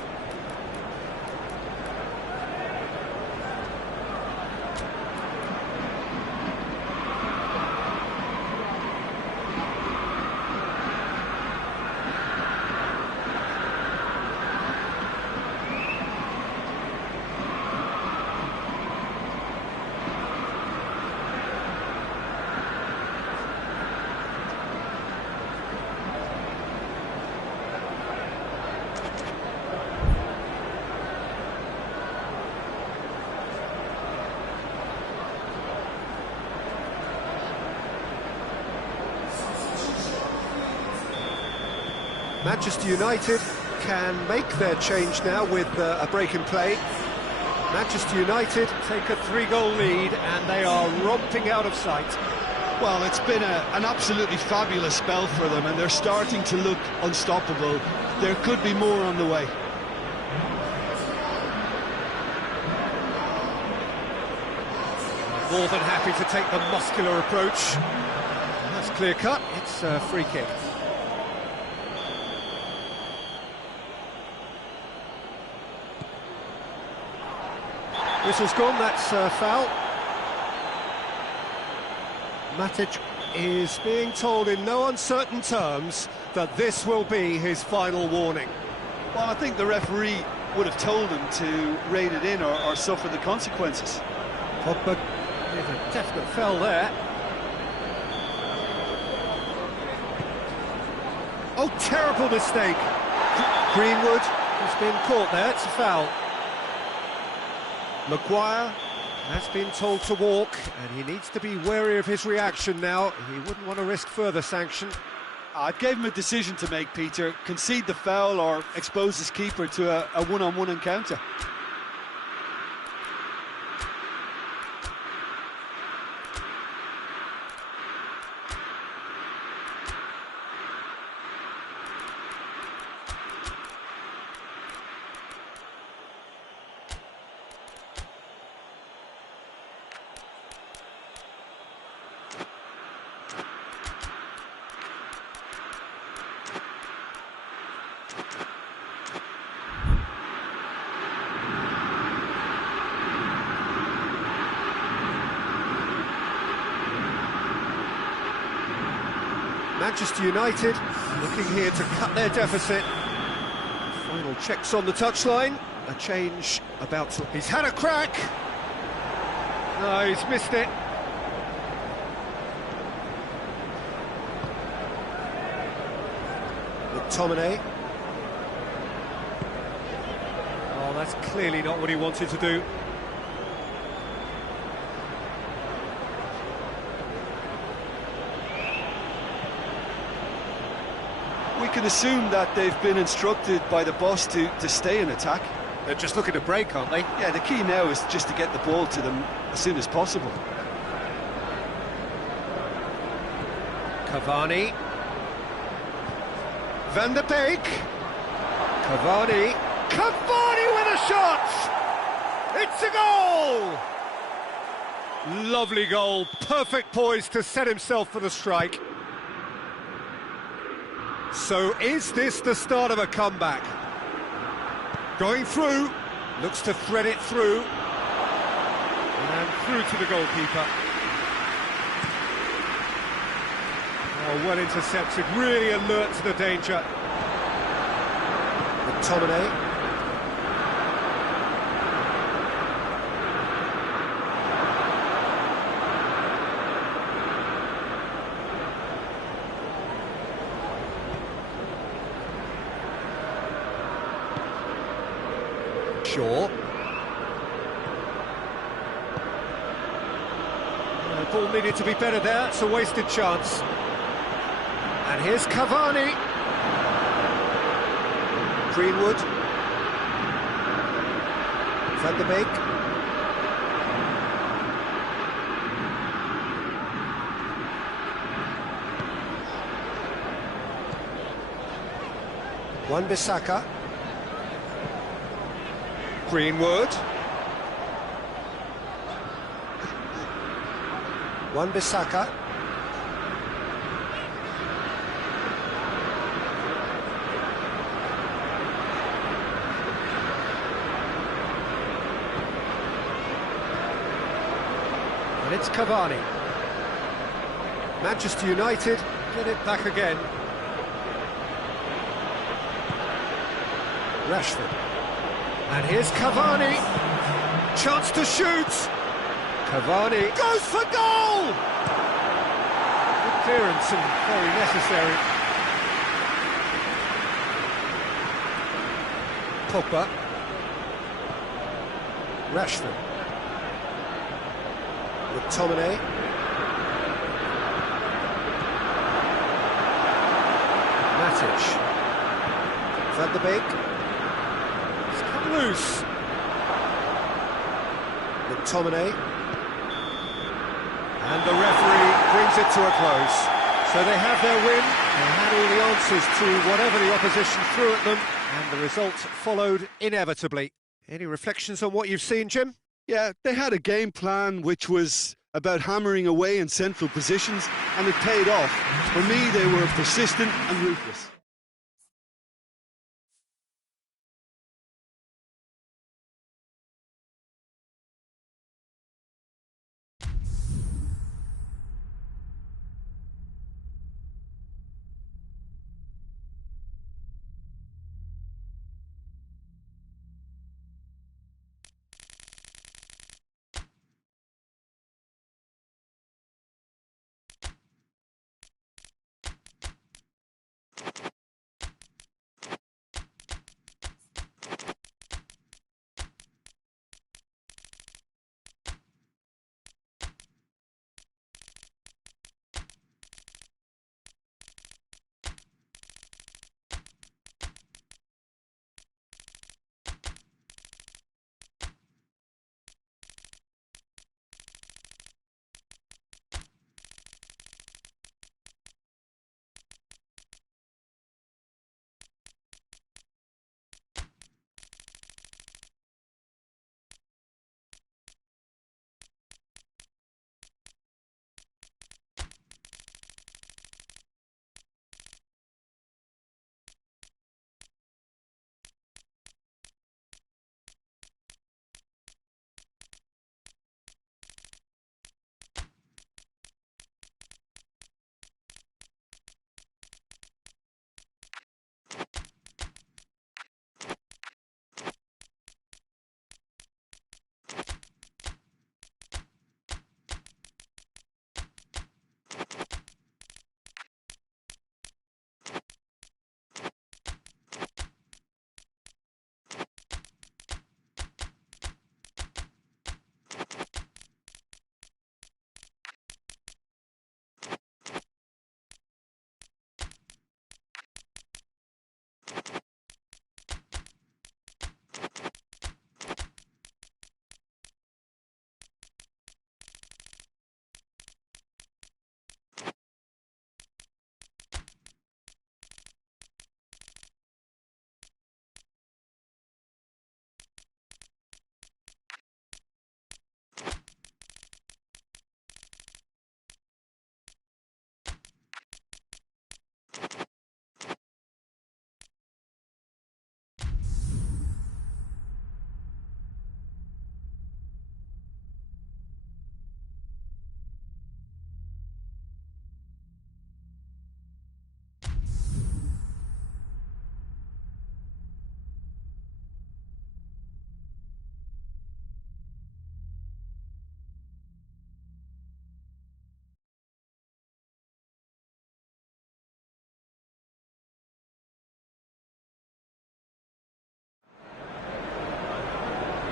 Manchester United can make their change now with a break in play. Manchester United take a 3-goal lead and they are romping out of sight. Well, it's been an absolutely fabulous spell for them and they're starting to look unstoppable. There could be more on the way. More than happy to take the muscular approach. And that's clear cut, it's a free kick. Whistle's gone, that's a foul. Matic is being told in no uncertain terms that this will be his final warning. Well, I think the referee would have told him to rein it in or suffer the consequences. But there's a definite foul there. Oh, terrible mistake. Greenwood has been caught there, it's a foul. Maguire has been told to walk, and he needs to be wary of his reaction now. He wouldn't want to risk further sanction. I gave him a decision to make, Peter. Concede the foul or expose his keeper to a one-on-one encounter. Manchester United looking here to cut their deficit. Final checks on the touchline. A change about to... He's had a crack! No, he's missed it. McTominay. Oh, that's clearly not what he wanted to do. We can assume that they've been instructed by the boss to stay in attack. They're just looking to break, aren't they? Yeah, the key now is just to get the ball to them as soon as possible. Cavani. Van de Beek. Cavani. Cavani with a shot! It's a goal! Lovely goal, perfect poise to set himself for the strike. So is this the start of a comeback? Going through, looks to thread it through. And through to the goalkeeper. Oh, well intercepted, really alert to the danger. McTominay. Shaw. The ball needed to be better there, it's a wasted chance. And here's Cavani. Greenwood. Van de Beek. Wan-Bissaka. Greenwood. Wan-Bissaka. And it's Cavani. Manchester United get it back again. Rashford. And here's Cavani. Chance to shoot. Cavani goes for goal! Good clearance and very necessary. Pogba. Rashford. McTominay. Matic. Van de Beek. It's come loose. McTominay. And the referee brings it to a close. So they have their win, they had all the answers to whatever the opposition threw at them, and the result followed inevitably. Any reflections on what you've seen, Jim? Yeah, they had a game plan which was about hammering away in central positions, and it paid off. For me, they were persistent and ruthless.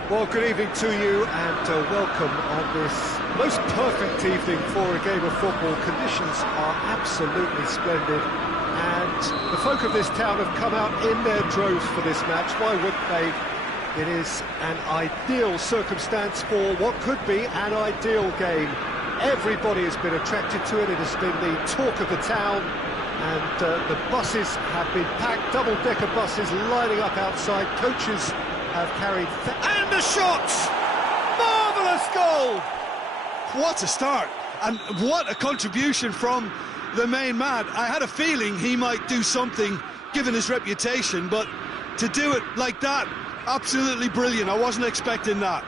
Well, good evening to you and welcome on this most perfect evening for a game of football. Conditions are absolutely splendid and the folk of this town have come out in their droves for this match. Why wouldn't they? It is an ideal circumstance for what could be an ideal game. Everybody has been attracted to it. It has been the talk of the town and the buses have been packed, double-decker buses lining up outside. Coaches have carried... And the shots! Marvellous goal! What a start, and what a contribution from the main man. I had a feeling he might do something, given his reputation, but to do it like that, absolutely brilliant. I wasn't expecting that.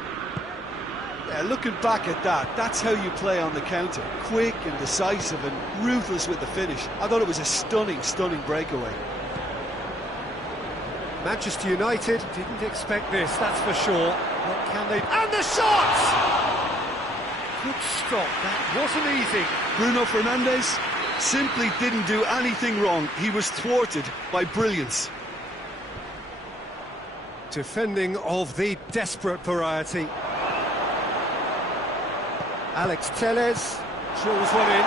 Yeah, looking back at that, that's how you play on the counter. Quick and decisive and ruthless with the finish. I thought it was a stunning, stunning breakaway. Manchester United didn't expect this, that's for sure. What can they... And the shot! Good stop, that wasn't easy. Bruno Fernandes simply didn't do anything wrong. He was thwarted by brilliance. Defending of the desperate variety. Alex Telles drills one in.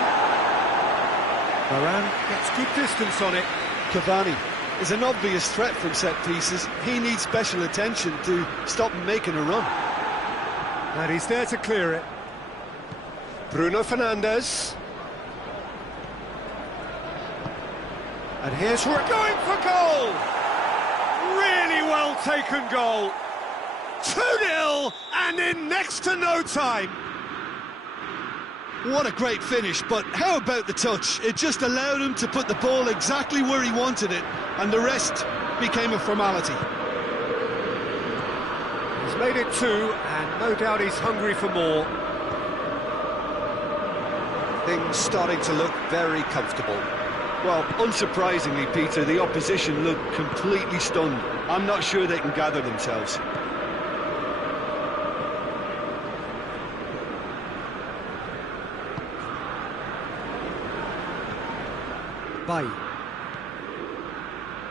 Varane gets good distance on it. Cavani is an obvious threat from set pieces. He needs special attention to stop him making a run. And he's there to clear it. Bruno Fernandes. And here's going for goal! Really well taken goal. 2-0 and in next to no time. What a great finish, but how about the touch? It just allowed him to put the ball exactly where he wanted it, and the rest became a formality. He's made it 2, and no doubt he's hungry for more. Things starting to look very comfortable. Well, unsurprisingly, Peter, the opposition look completely stunned. I'm not sure they can gather themselves. Bay.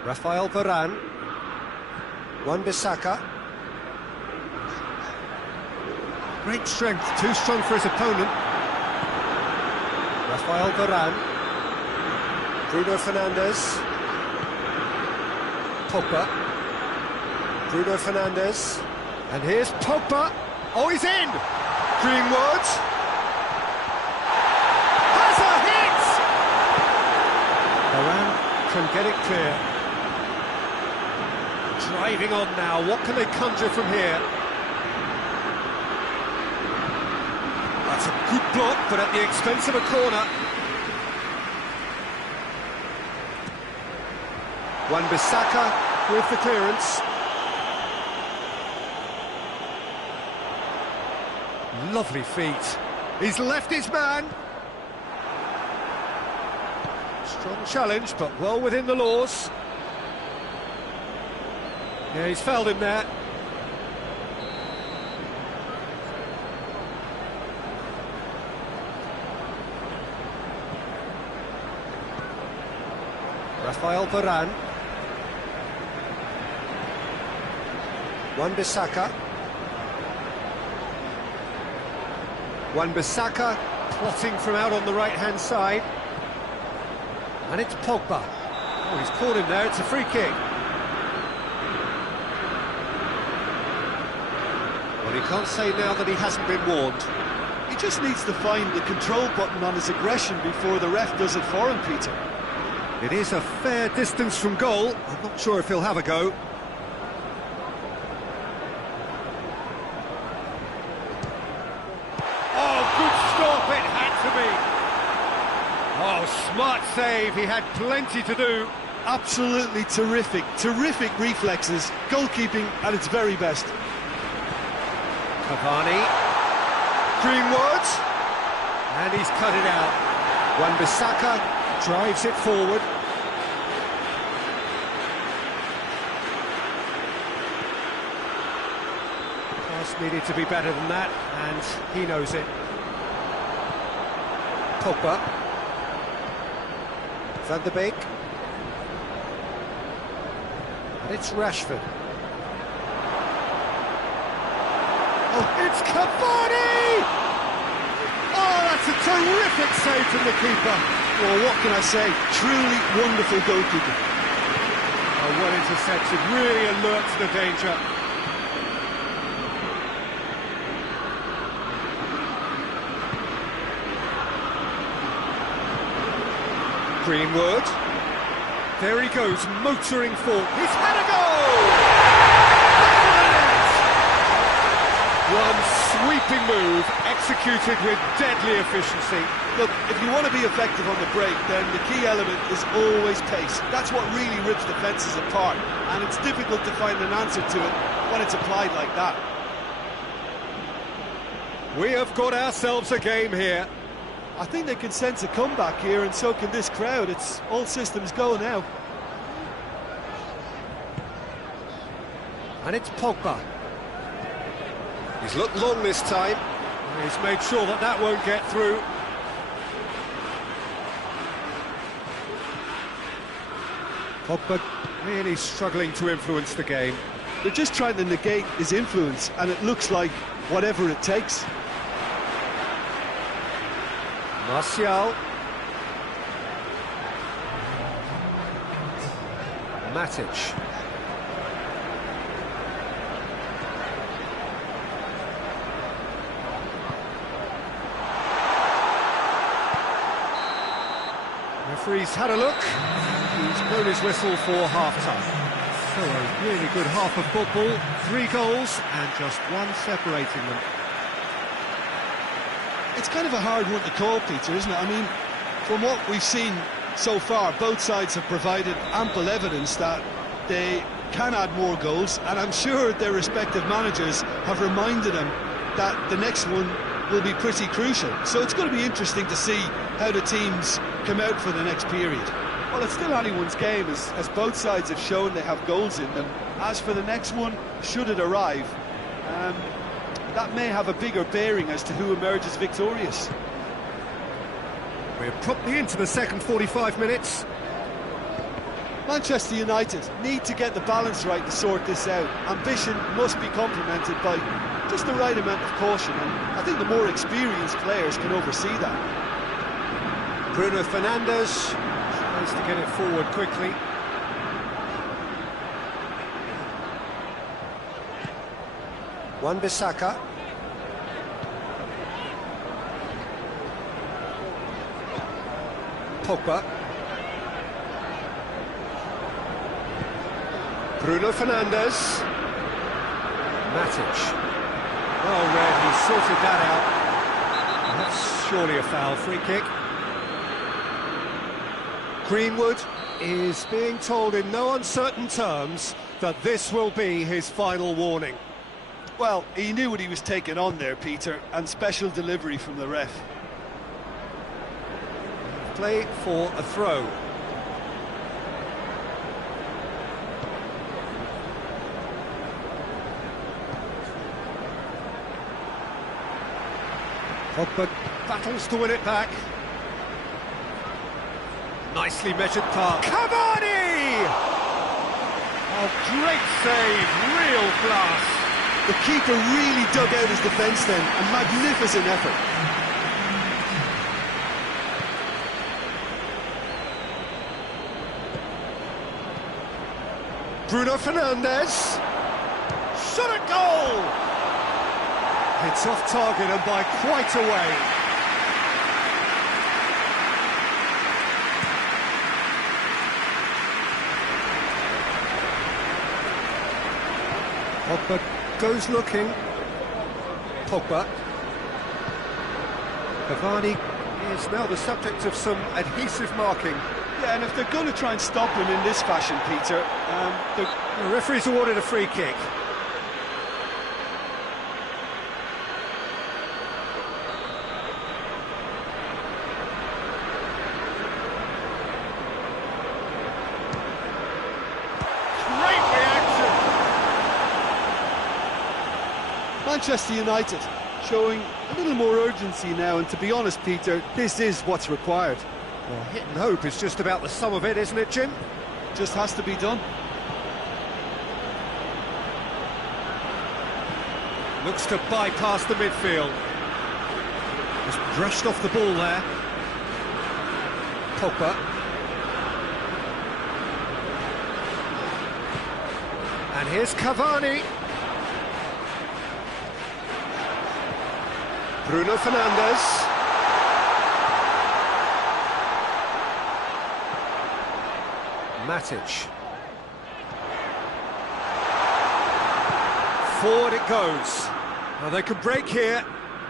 Rafael Varane. Wan-Bissaka. Great strength, too strong for his opponent. Rafael Varane. Bruno Fernandes. Pogba. Bruno Fernandes. And here's Pogba. Oh, he's in! Greenwood. Has a hit! Varane can get it clear. Driving on now. What can they conjure from here? That's a good block, but at the expense of a corner. Wan-Bissaka with the clearance. Lovely feet. He's left his man. Strong challenge, but well within the laws. Yeah, he's fouled him there. Rafael Varane. Wan-Bissaka. Wan-Bissaka plotting from out on the right-hand side. And it's Pogba. Oh, he's caught him there, it's a free kick. Well, he can't say now that he hasn't been warned. He just needs to find the control button on his aggression before the ref does it for him, Peter. It is a fair distance from goal. I'm not sure if he'll have a go. It had to be. Oh, smart save. He had plenty to do. Absolutely terrific, terrific reflexes. Goalkeeping at its very best. Cavani. Greenwood. And he's cut it out. Wan-Bissaka drives it forward. Pass needed to be better than that, and he knows it. Pogba. Van der Beek. And it's Rashford. Oh, it's Cavani! Oh, that's a terrific save from the keeper. Well, what can I say? Truly wonderful goalkeeping. Oh, well intercepted, really alert to the danger. Greenwood. There he goes, motoring forward. He's had a goal! One sweeping move, executed with deadly efficiency. Look, if you want to be effective on the break, then the key element is always pace. That's what really rips defences apart, and it's difficult to find an answer to it when it's applied like that. We have got ourselves a game here. I think they can sense a comeback here, and so can this crowd. It's all systems go now. And it's Pogba. He's looked long this time. He's made sure that that won't get through. Pogba really struggling to influence the game. They're just trying to negate his influence, and it looks like whatever it takes. Martial. Matic. Referee's had a look. He's blown his whistle for half-time. So a really good half of football. 3 goals and just one separating them. It's kind of a hard one to call, Peter, isn't it? I mean, from what we've seen so far, both sides have provided ample evidence that they can add more goals, and I'm sure their respective managers have reminded them that the next one will be pretty crucial. So it's going to be interesting to see how the teams come out for the next period. Well, it's still anyone's game, as both sides have shown they have goals in them. As for the next one, should it arrive, that may have a bigger bearing as to who emerges victorious. We're promptly into the second 45 minutes. Manchester United need to get the balance right to sort this out. Ambition must be complemented by just the right amount of caution, and I think the more experienced players can oversee that. Bruno Fernandes tries to get it forward quickly. Wan-Bissaka. Pogba. Bruno Fernandes. Matic. Well read, he sorted that out. That's surely a foul. Free kick. Greenwood is being told in no uncertain terms that this will be his final warning. Well, he knew what he was taking on there, Peter, and special delivery from the ref. Play for a throw. Pogba battles to win it back. Nicely measured pass. Cavani! Oh, great save, real class. The keeper really dug out his defence then, a magnificent effort. Bruno Fernandes. Shot at goal! It's off target and by quite a way. Pogba goes looking. Pogba. Cavani is now the subject of some adhesive marking. Yeah, and if they're going to try and stop him in this fashion, Peter, the referee's awarded a free kick. Manchester United showing a little more urgency now, and to be honest, Peter, this is what's required. Well, hit and hope is just about the sum of it, isn't it, Jim? Just has to be done. Looks to bypass the midfield. Just brushed off the ball there. Pogba. And here's Cavani. Bruno Fernandes. Matic. Forward it goes. Now they can break here.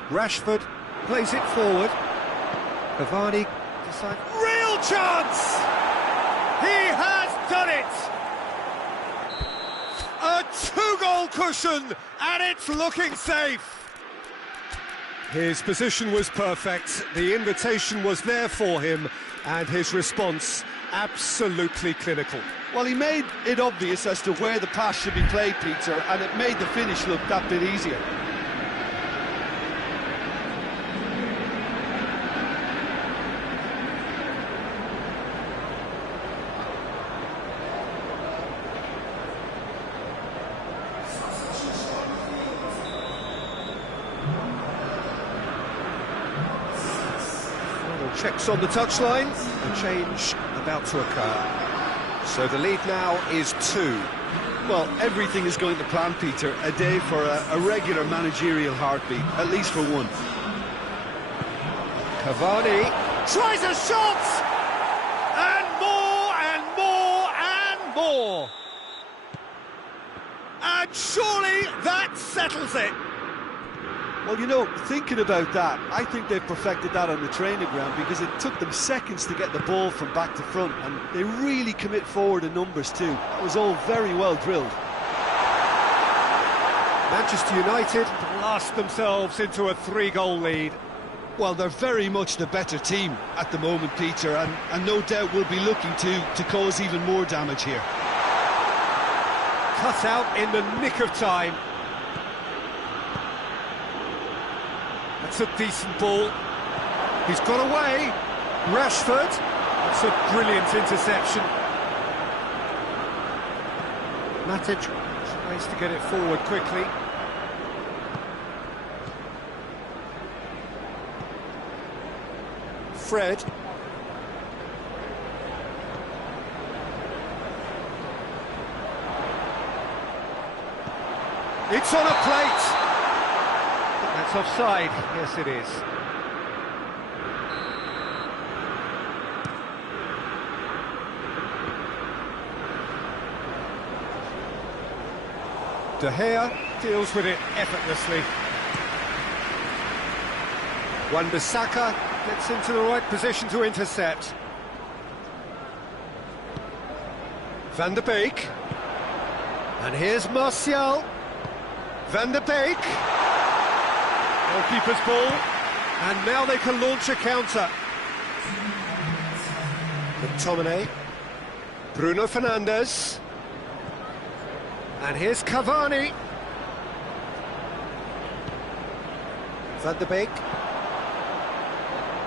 Rashford plays it forward. Cavani decides. Real chance! He has done it! A two-goal cushion, and it's looking safe. His position was perfect, the invitation was there for him, and his response absolutely clinical. Well, he made it obvious as to where the pass should be played, Peter, and it made the finish look that bit easier. Checks on the touchline, a change about to occur. So the lead now is 2. Well, everything is going to plan, Peter. A day for a regular managerial heartbeat, at least for one. Cavani tries a shot! And more, and more, and more! And surely that settles it! Well, you know, thinking about that, I think they've perfected that on the training ground because it took them seconds to get the ball from back to front, and they really commit forward in numbers too. That was all very well drilled. Manchester United blast themselves into a 3-goal lead. Well, they're very much the better team at the moment, Peter, and no doubt will be looking to cause even more damage here. Cut out in the nick of time. That's a decent ball. He's got away. Rashford. That's a brilliant interception. Matic tries to get it forward quickly. Fred. It's on a plate. That's offside. Yes, it is. De Gea deals with it effortlessly. Wan-Bissaka gets into the right position to intercept. Van der Beek. And here's Martial. Van der Beek. Goalkeeper's ball. And now they can launch a counter. McTominay. Bruno Fernandes. And here's Cavani. Van der Beek.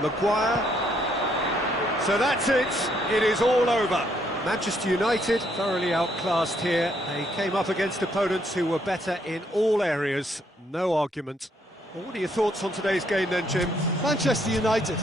Maguire. So that's it. It is all over. Manchester United thoroughly outclassed here. They came up against opponents who were better in all areas. No argument. Well, what are your thoughts on today's game then, Jim? Manchester United.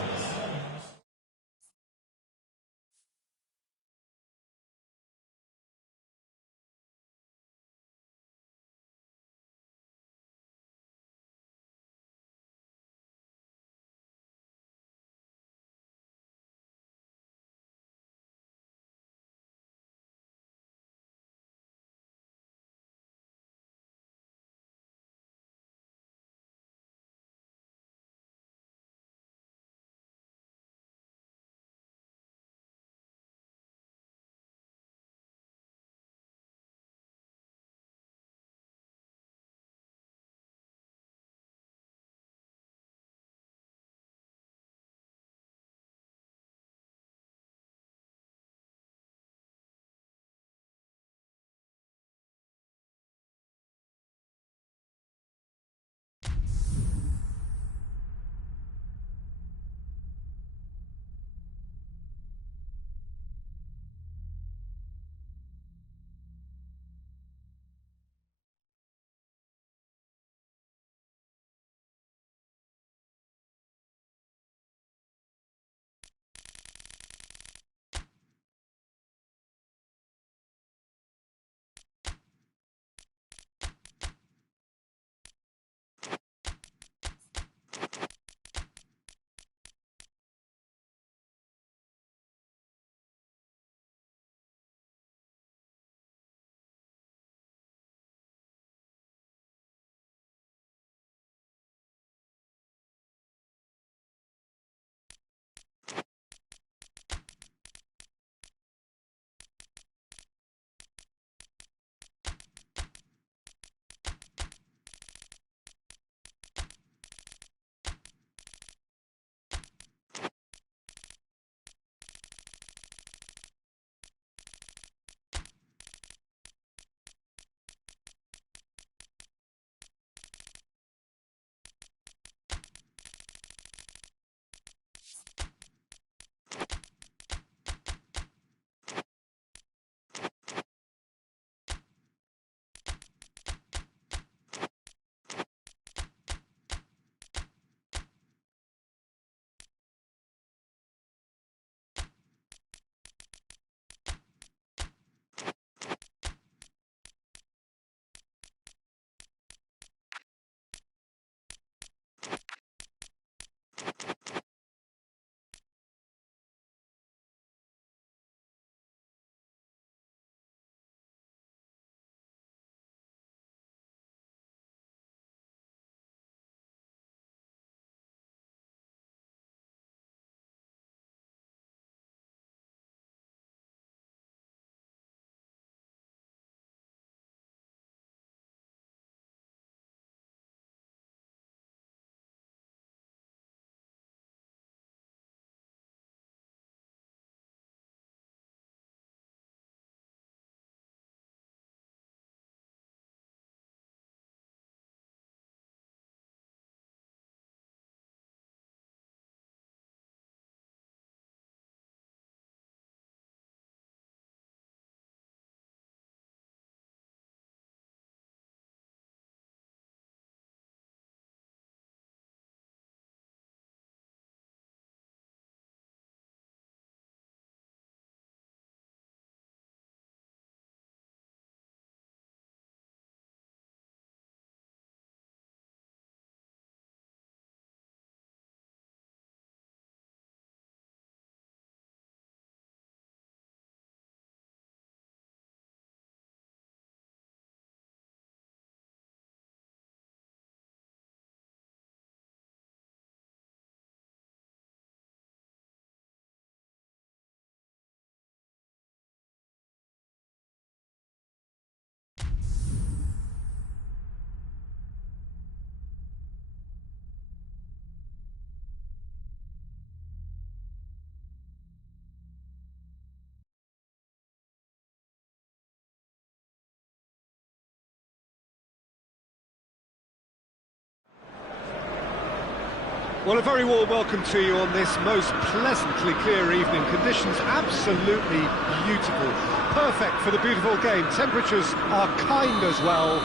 Well, a very warm welcome to you on this most pleasantly clear evening. Conditions absolutely beautiful. Perfect for the beautiful game. Temperatures are kind as well.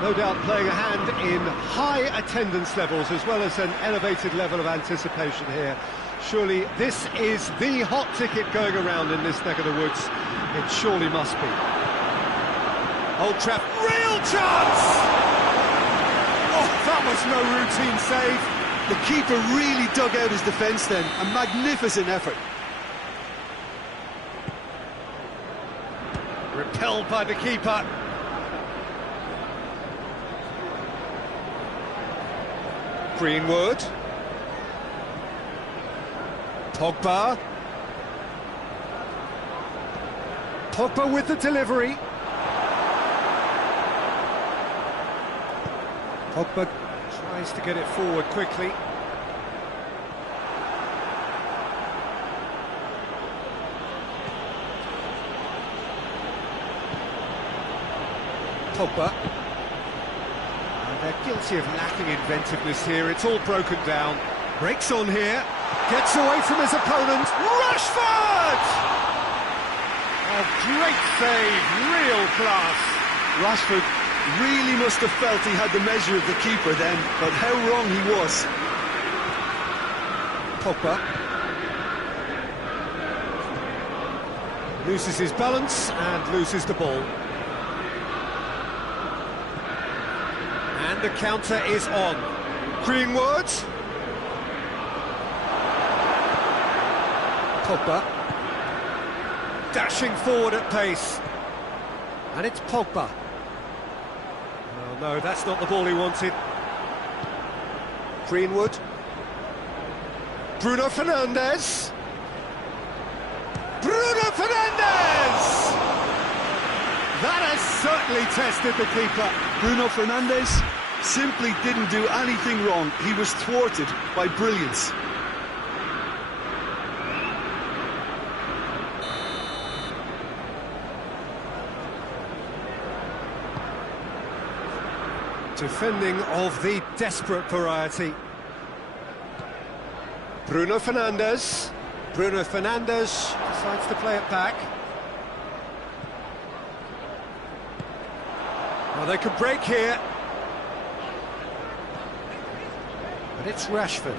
No doubt playing a hand in high attendance levels as well as an elevated level of anticipation here. Surely this is the hot ticket going around in this neck of the woods. It surely must be. Old Trafford, real chance! Oh, that was no routine save. The keeper really dug out his defence then. A magnificent effort. Repelled by the keeper. Greenwood. Pogba. Pogba with the delivery. Pogba tries to get it forward quickly. Pogba. They're guilty of lacking inventiveness here. It's all broken down. Breaks on here. Gets away from his opponent. Rashford! A great save. Real class. Rashford really must have felt he had the measure of the keeper then, but how wrong he was. Pogba loses his balance and loses the ball. And the counter is on. Greenwood. Pogba. Dashing forward at pace. And it's Pogba. Oh no, that's not the ball he wanted. Greenwood. Bruno Fernandes. Bruno Fernandes! That has certainly tested the keeper. Bruno Fernandes simply didn't do anything wrong. He was thwarted by brilliance. Defending of the desperate variety. Bruno Fernandes. Bruno Fernandes decides to play it back. Well, they could break here. But it's Rashford.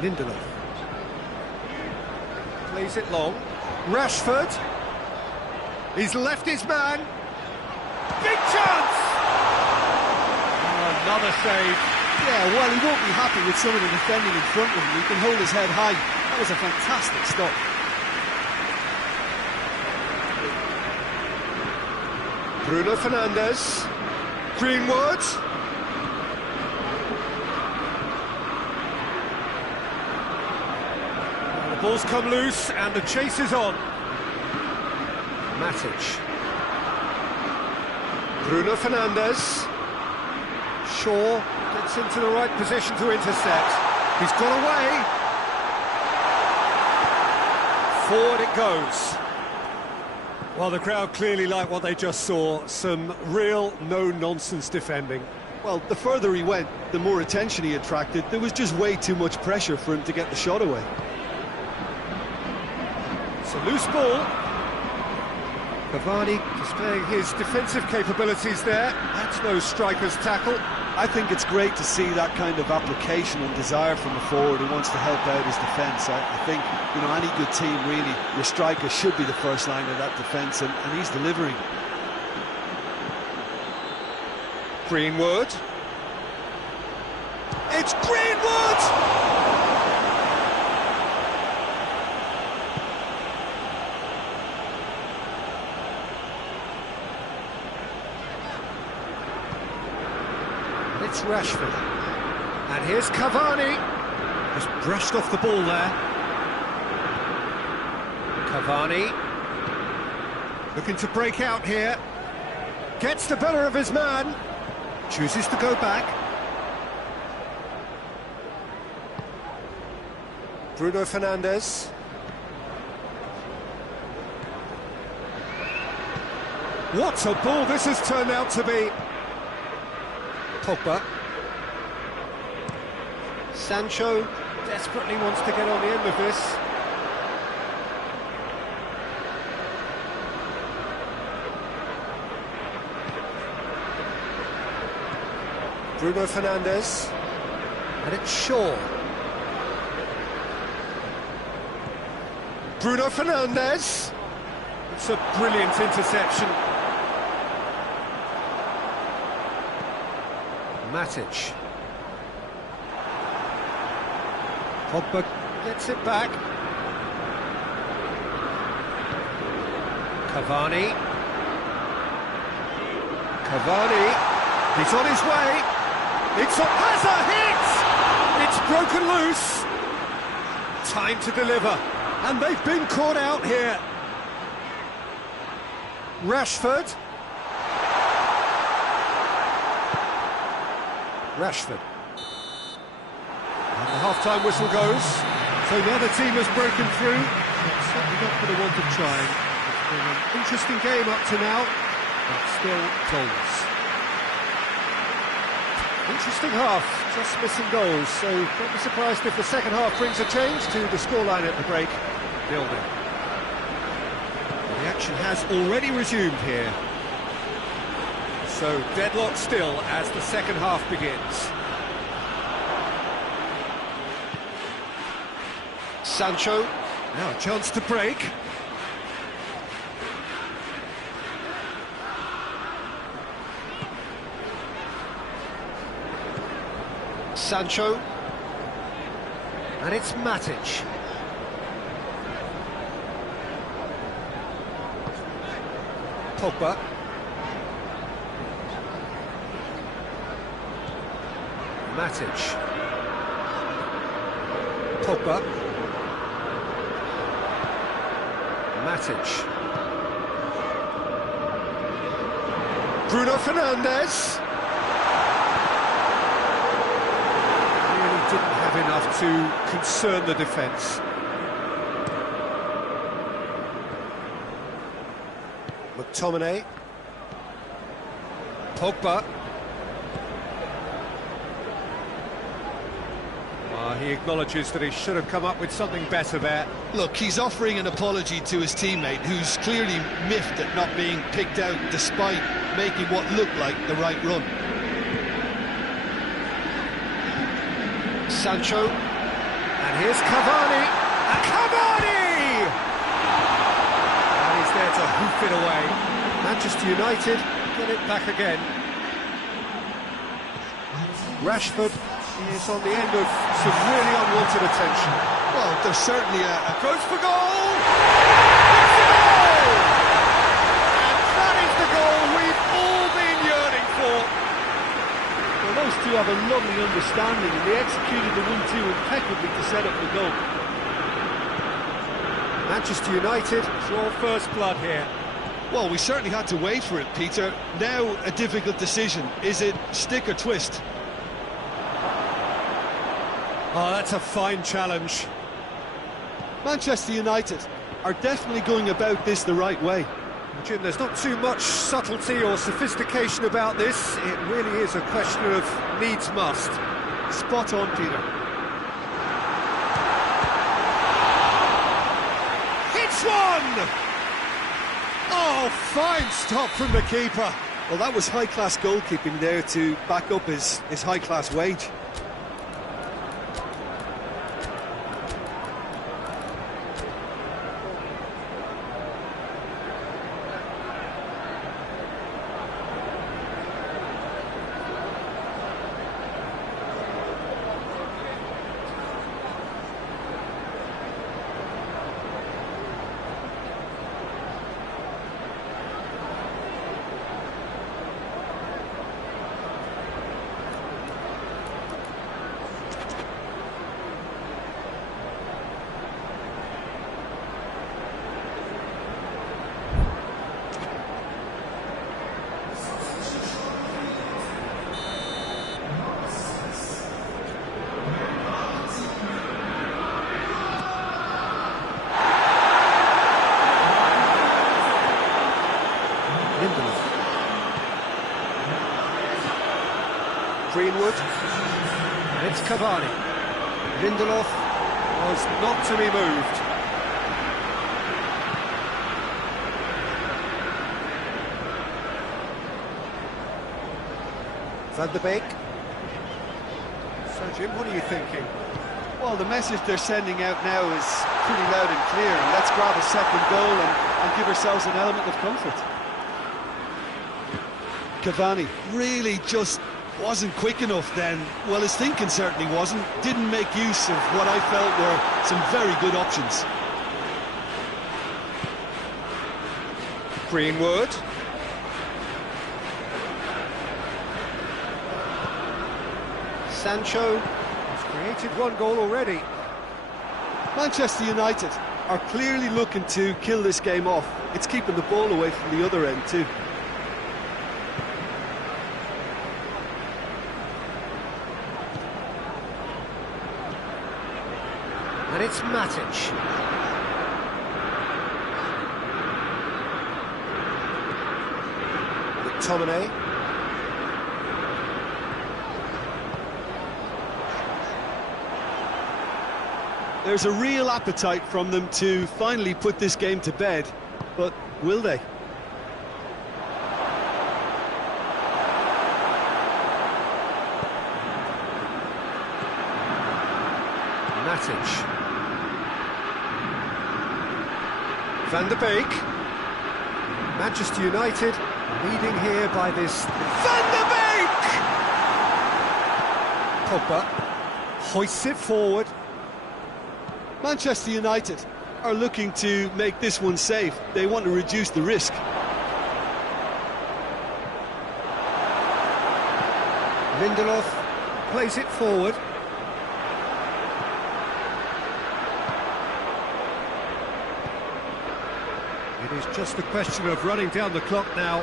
Lindelof. Plays it long. Rashford. He's left his man. Big chance! Oh, another save. Yeah, well, he won't be happy with some of the defending in front of him. He can hold his head high. That was a fantastic stop. Bruno Fernandes. Greenwood. The ball's come loose and the chase is on. Matic. Bruno Fernandes. Shaw gets into the right position to intercept. He's got away. Forward it goes. Well, the crowd clearly like what they just saw. Some real no-nonsense defending. Well, the further he went, the more attention he attracted. There was just way too much pressure for him to get the shot away. It's a loose ball. Cavani displaying his defensive capabilities there. That's no striker's tackle. I think it's great to see that kind of application and desire from a forward who wants to help out his defence. I think, you know, any good team really, your striker should be the first line of that defence, and he's delivering. Greenwood. It's Greenwood! It's Rashford. And here's Cavani. Just brushed off the ball there. Cavani. Looking to break out here. Gets the better of his man. Chooses to go back. Bruno Fernandes. What a ball this has turned out to be. Pogba. Sancho desperately wants to get on the end of this. Bruno Fernandes. And it's Shaw. Bruno Fernandes. It's a brilliant interception. Matic. Pogba gets it back. Cavani. He's on his way. Has a hit! It's broken loose. Time to deliver. And they've been caught out here. Rashford. And the half-time whistle goes. So the other team has broken through. It's certainly not going to want to try. It's been an interesting game up to now, but still goals. Interesting half, just missing goals, so don't be surprised if the second half brings a change to the scoreline at the break. 0-0. The action has already resumed here. So deadlock still as the second half begins. Sancho, now a chance to break. Sancho, and it's Matic. Pogba. Matic. Pogba. Matic. Bruno Fernandes. Didn't have enough to concern the defence. McTominay. Pogba. He acknowledges that he should have come up with something better there. Look, he's offering an apology to his teammate, who's clearly miffed at not being picked out despite making what looked like the right run. Sancho, and here's Cavani, and Cavani! And he's there to hoof it away. Manchester United get it back again. Rashford is on the end of some really unwanted attention. Well, there's certainly a goes for goal! It's a goal! And that is the goal we've all been yearning for. Well, those two have a lovely understanding, and they executed the 1-2 impeccably to set up the goal. Manchester United draw first blood here. Well, we certainly had to wait for it, Peter. Now a difficult decision. Is it stick or twist? Oh, that's a fine challenge. Manchester United are definitely going about this the right way. Jim, there's not too much subtlety or sophistication about this. It really is a question of needs must. Spot on, Peter. Hits one! Oh, fine stop from the keeper. Well, that was high-class goalkeeping there to back up his high-class wage. Greenwood. And it's Cavani. Lindelof was not to be moved. Van de Beek. So, Jim, what are you thinking? Well, the message they're sending out now is pretty loud and clear. Let's grab a second goal and give ourselves an element of comfort. Cavani really just wasn't quick enough then. Well, his thinking certainly wasn't. Didn't make use of what I felt were some very good options. Greenwood. Sancho has created one goal already. Manchester United are clearly looking to kill this game off. It's keeping the ball away from the other end too. And it's Matic. McTominay. There's a real appetite from them to finally put this game to bed, but will they? Matic. Van de Beek. Manchester United leading here by this. Van de Beek! Pogba hoists it forward. Manchester United are looking to make this one safe. They want to reduce the risk. Lindelof plays it forward. It is just a question of running down the clock now.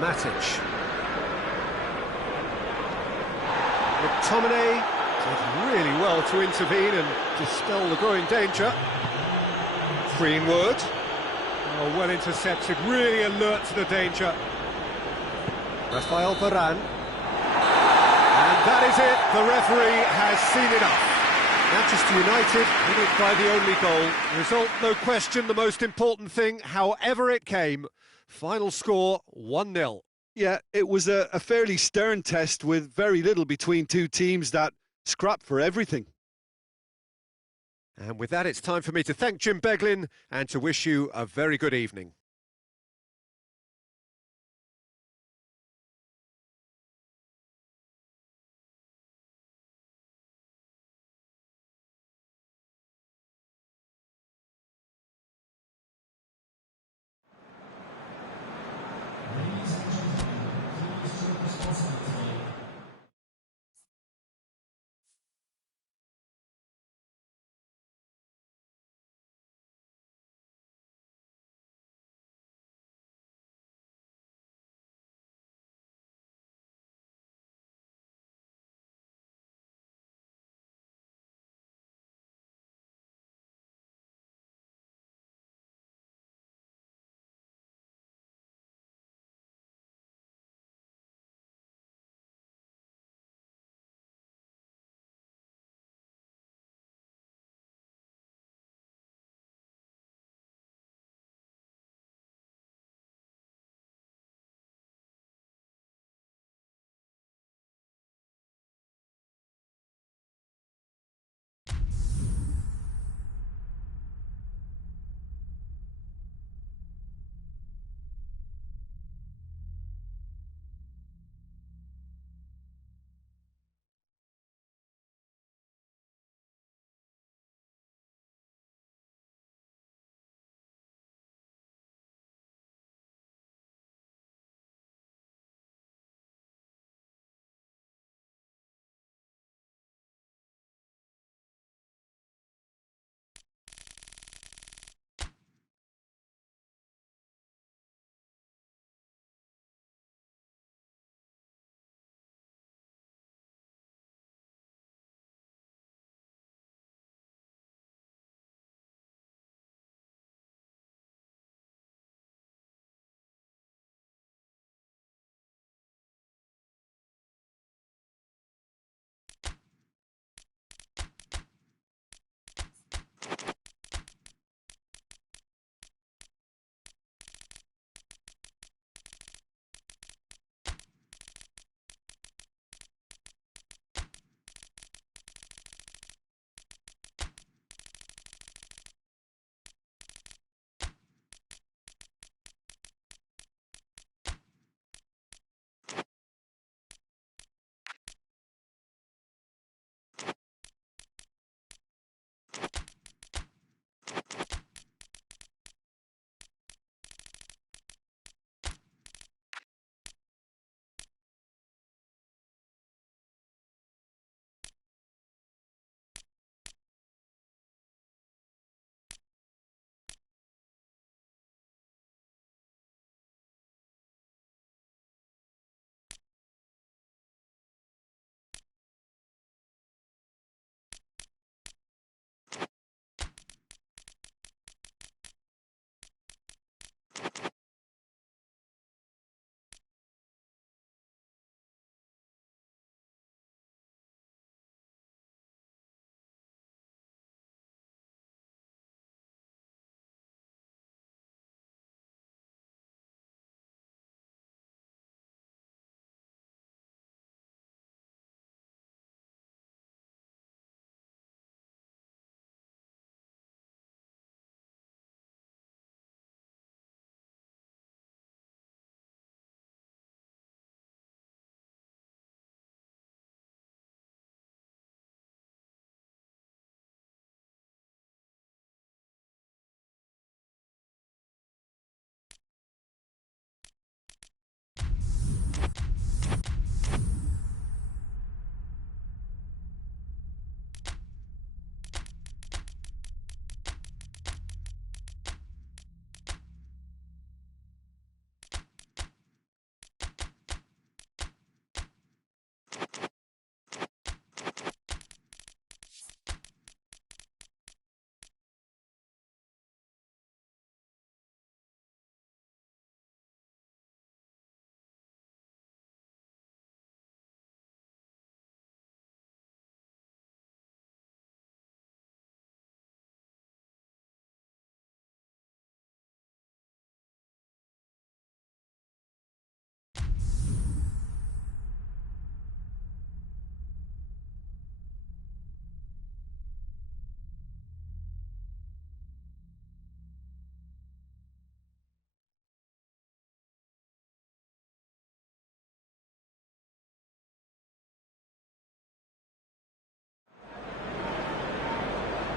Matic. McTominay did really well to intervene and dispel the growing danger. Greenwood. Oh, well intercepted, really alert to the danger. Rafael Varane. And that is it, the referee has seen enough. Manchester United win it by the only goal. Result, no question, the most important thing, however it came. Final score, 1-0. Yeah, it was a fairly stern test with very little between two teams that scrapped for everything. And with that, it's time for me to thank Jim Beglin and to wish you a very good evening.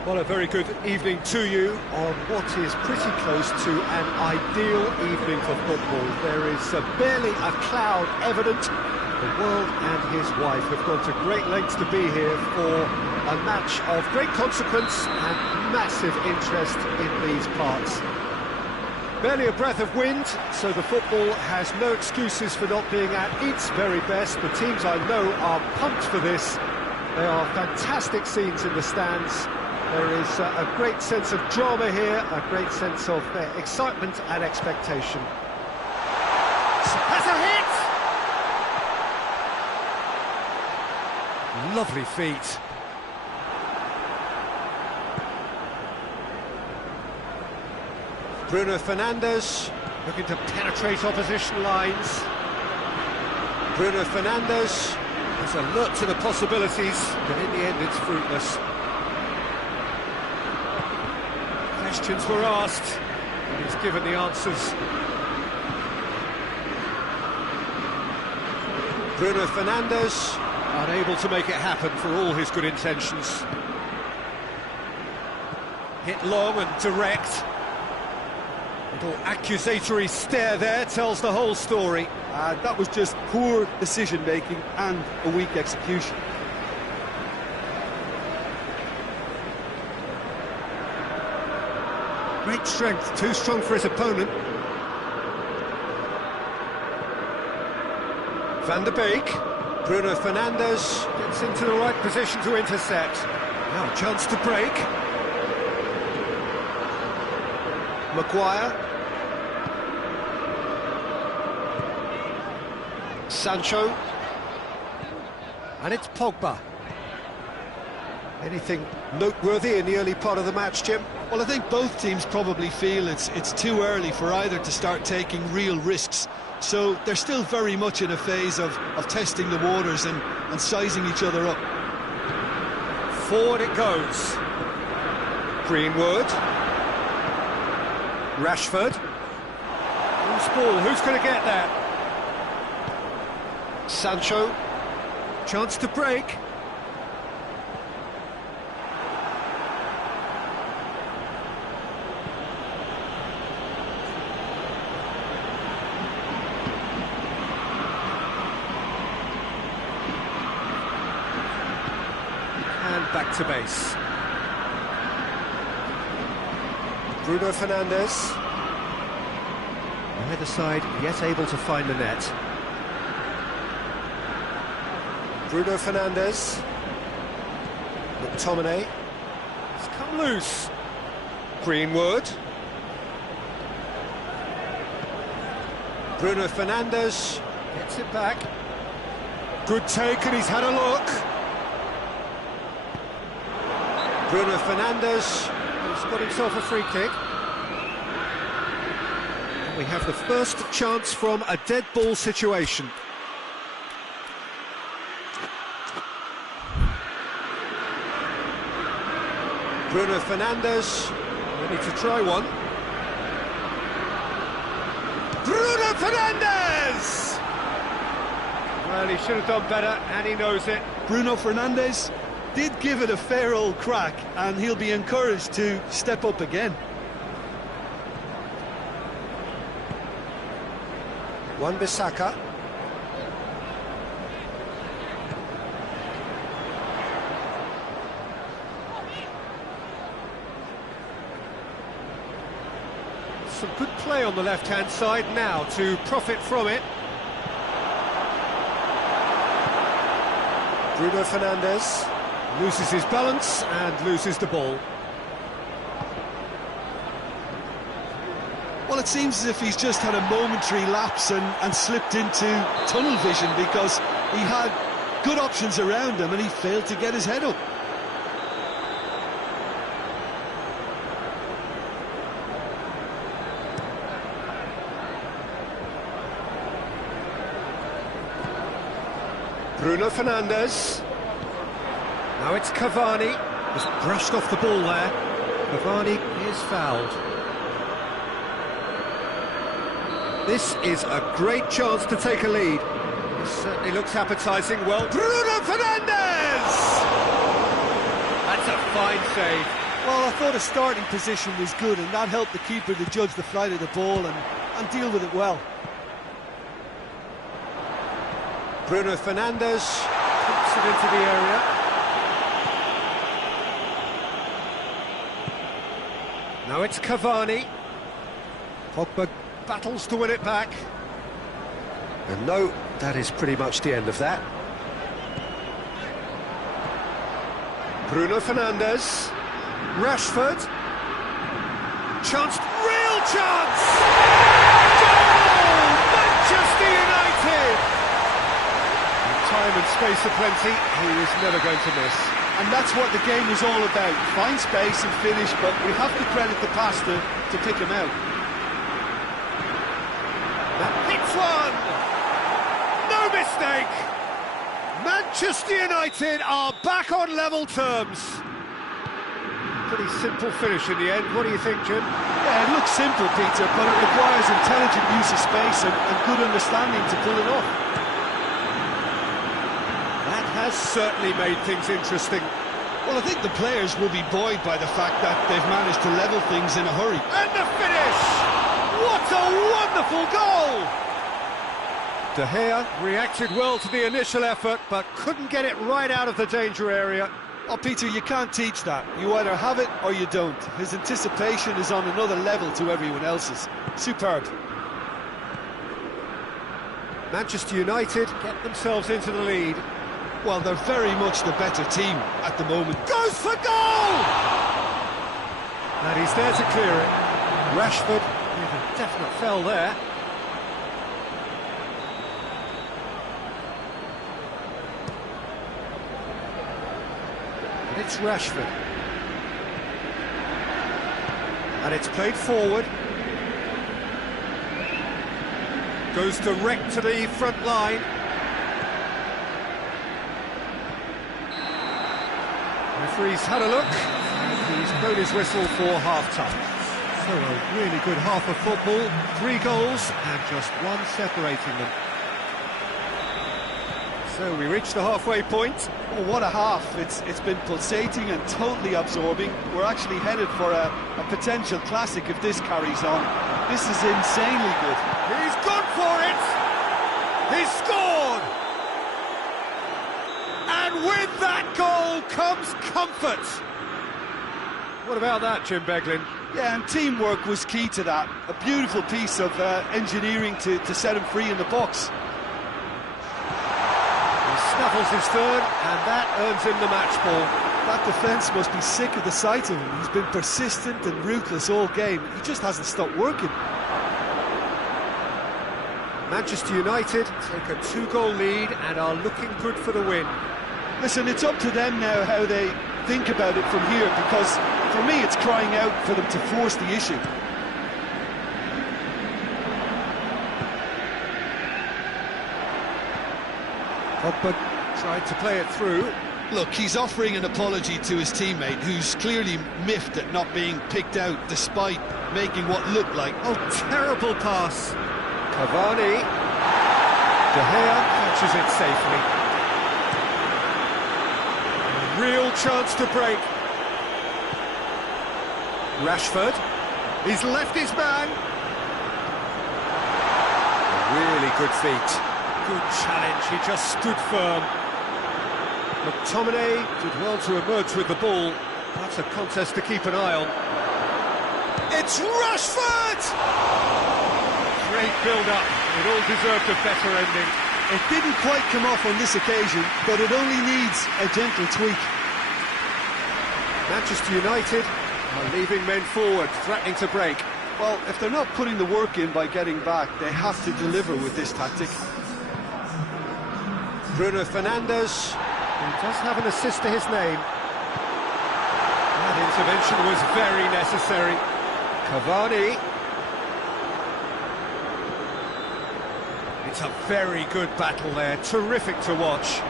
Well, a very good evening to you on what is pretty close to an ideal evening for football. There is barely a cloud evident. The world and his wife have gone to great lengths to be here for a match of great consequence and massive interest in these parts. Barely a breath of wind, so the football has no excuses for not being at its very best. The teams I know are pumped for this. They are fantastic scenes in the stands. There is a great sense of drama here, a great sense of excitement and expectation. Has a hit! Lovely feet. Bruno Fernandes looking to penetrate opposition lines. Bruno Fernandes is alert to the possibilities, but in the end it's fruitless. Questions were asked, and he's given the answers. Bruno Fernandes unable to make it happen for all his good intentions. Hit long and direct. Little accusatory stare there tells the whole story. That was just poor decision-making and a weak execution. Great strength, too strong for his opponent. Van der Beek. Bruno Fernandes gets into the right position to intercept. Now a chance to break. Maguire. Sancho. And it's Pogba. Anything noteworthy in the early part of the match, Jim? Well, I think both teams probably feel it's too early for either to start taking real risks. So they're still very much in a phase of testing the waters and sizing each other up. Forward it goes. Greenwood. Rashford. Loose ball, who's going to get that? Sancho. Chance to break. And back to base. Bruno Fernandes. Either side yet able to find the net. Bruno Fernandes. McTominay. It's come loose. Greenwood. Bruno Fernandes gets it back. Good take, and he's had a look. Bruno Fernandes has got himself a free kick. And we have the first chance from a dead ball situation. Bruno Fernandes ready to try one. Bruno Fernandes! Well, he should have done better, and he knows it. Bruno Fernandes did give it a fair old crack, and he'll be encouraged to step up again. Wan-Bissaka. Some good play on the left-hand side now to profit from it. Bruno Fernandes loses his balance and loses the ball. Well, it seems as if he's just had a momentary lapse and slipped into tunnel vision, because he had good options around him and he failed to get his head up. Bruno Fernandes. Now it's Cavani. Just brushed off the ball there. Cavani is fouled. This is a great chance to take a lead. This certainly looks appetising. Well, Bruno Fernandes! That's a fine save. Well, I thought his starting position was good, and that helped the keeper to judge the flight of the ball and deal with it well. Bruno Fernandes pumps it into the area. Now it's Cavani. Pogba battles to win it back. And no, that is pretty much the end of that. Bruno Fernandes. Rashford. Chance, real chance! Goal! Manchester United! With time and space aplenty, he is never going to miss. And that's what the game was all about. Find space and finish, but we have to credit the passer to pick him out. That hits one! No mistake! Manchester United are back on level terms. Pretty simple finish in the end. What do you think, Jim? Yeah, it looks simple, Peter, but it requires intelligent use of space and good understanding to pull it off. That has certainly made things interesting. Well, I think the players will be buoyed by the fact that they've managed to level things in a hurry. And the finish! What a wonderful goal! De Gea reacted well to the initial effort, but couldn't get it right out of the danger area. Oh, Peter, you can't teach that. You either have it or you don't. His anticipation is on another level to everyone else's. Superb. Manchester United get themselves into the lead. Well, they're very much the better team at the moment. Goes for goal! And he's there to clear it. Rashford with a definite foul there. It's Rashford. And it's played forward. Goes direct to the front line. Referee's had a look, and he's blown his whistle for half-time. So a really good half of football, 3 goals and just one separating them. So we reach the halfway point. Oh, what a half. It's been pulsating and totally absorbing. We're actually headed for a potential classic if this carries on. This is insanely good. He's gone for it! He's scored! And with that goal comes comfort. What about that, Jim Beglin? Yeah, and teamwork was key to that. A beautiful piece of engineering to set him free in the box. Snuffles his third, and that earns him the match ball. That defence must be sick of the sight of him. He's been persistent and ruthless all game. He just hasn't stopped working. Manchester United take a 2-goal lead and are looking good for the win. Listen, it's up to them now how they think about it from here, because for me it's crying out for them to force the issue. Pogba tried to play it through. Look, he's offering an apology to his teammate, who's clearly miffed at not being picked out despite making what looked like... Oh, terrible pass. Cavani. De Gea catches it safely. A real chance to break. Rashford. He's left his man. A really good feat. Good challenge, he just stood firm. McTominay did well to emerge with the ball. That's a contest to keep an eye on. It's Rashford! Great build-up, it all deserved a better ending. It didn't quite come off on this occasion, but it only needs a gentle tweak. Manchester United are leaving men forward, threatening to break. Well, if they're not putting the work in by getting back, they have to deliver with this tactic. Bruno Fernandes, who does have an assist to his name. That intervention was very necessary. Cavani. It's a very good battle there, terrific to watch.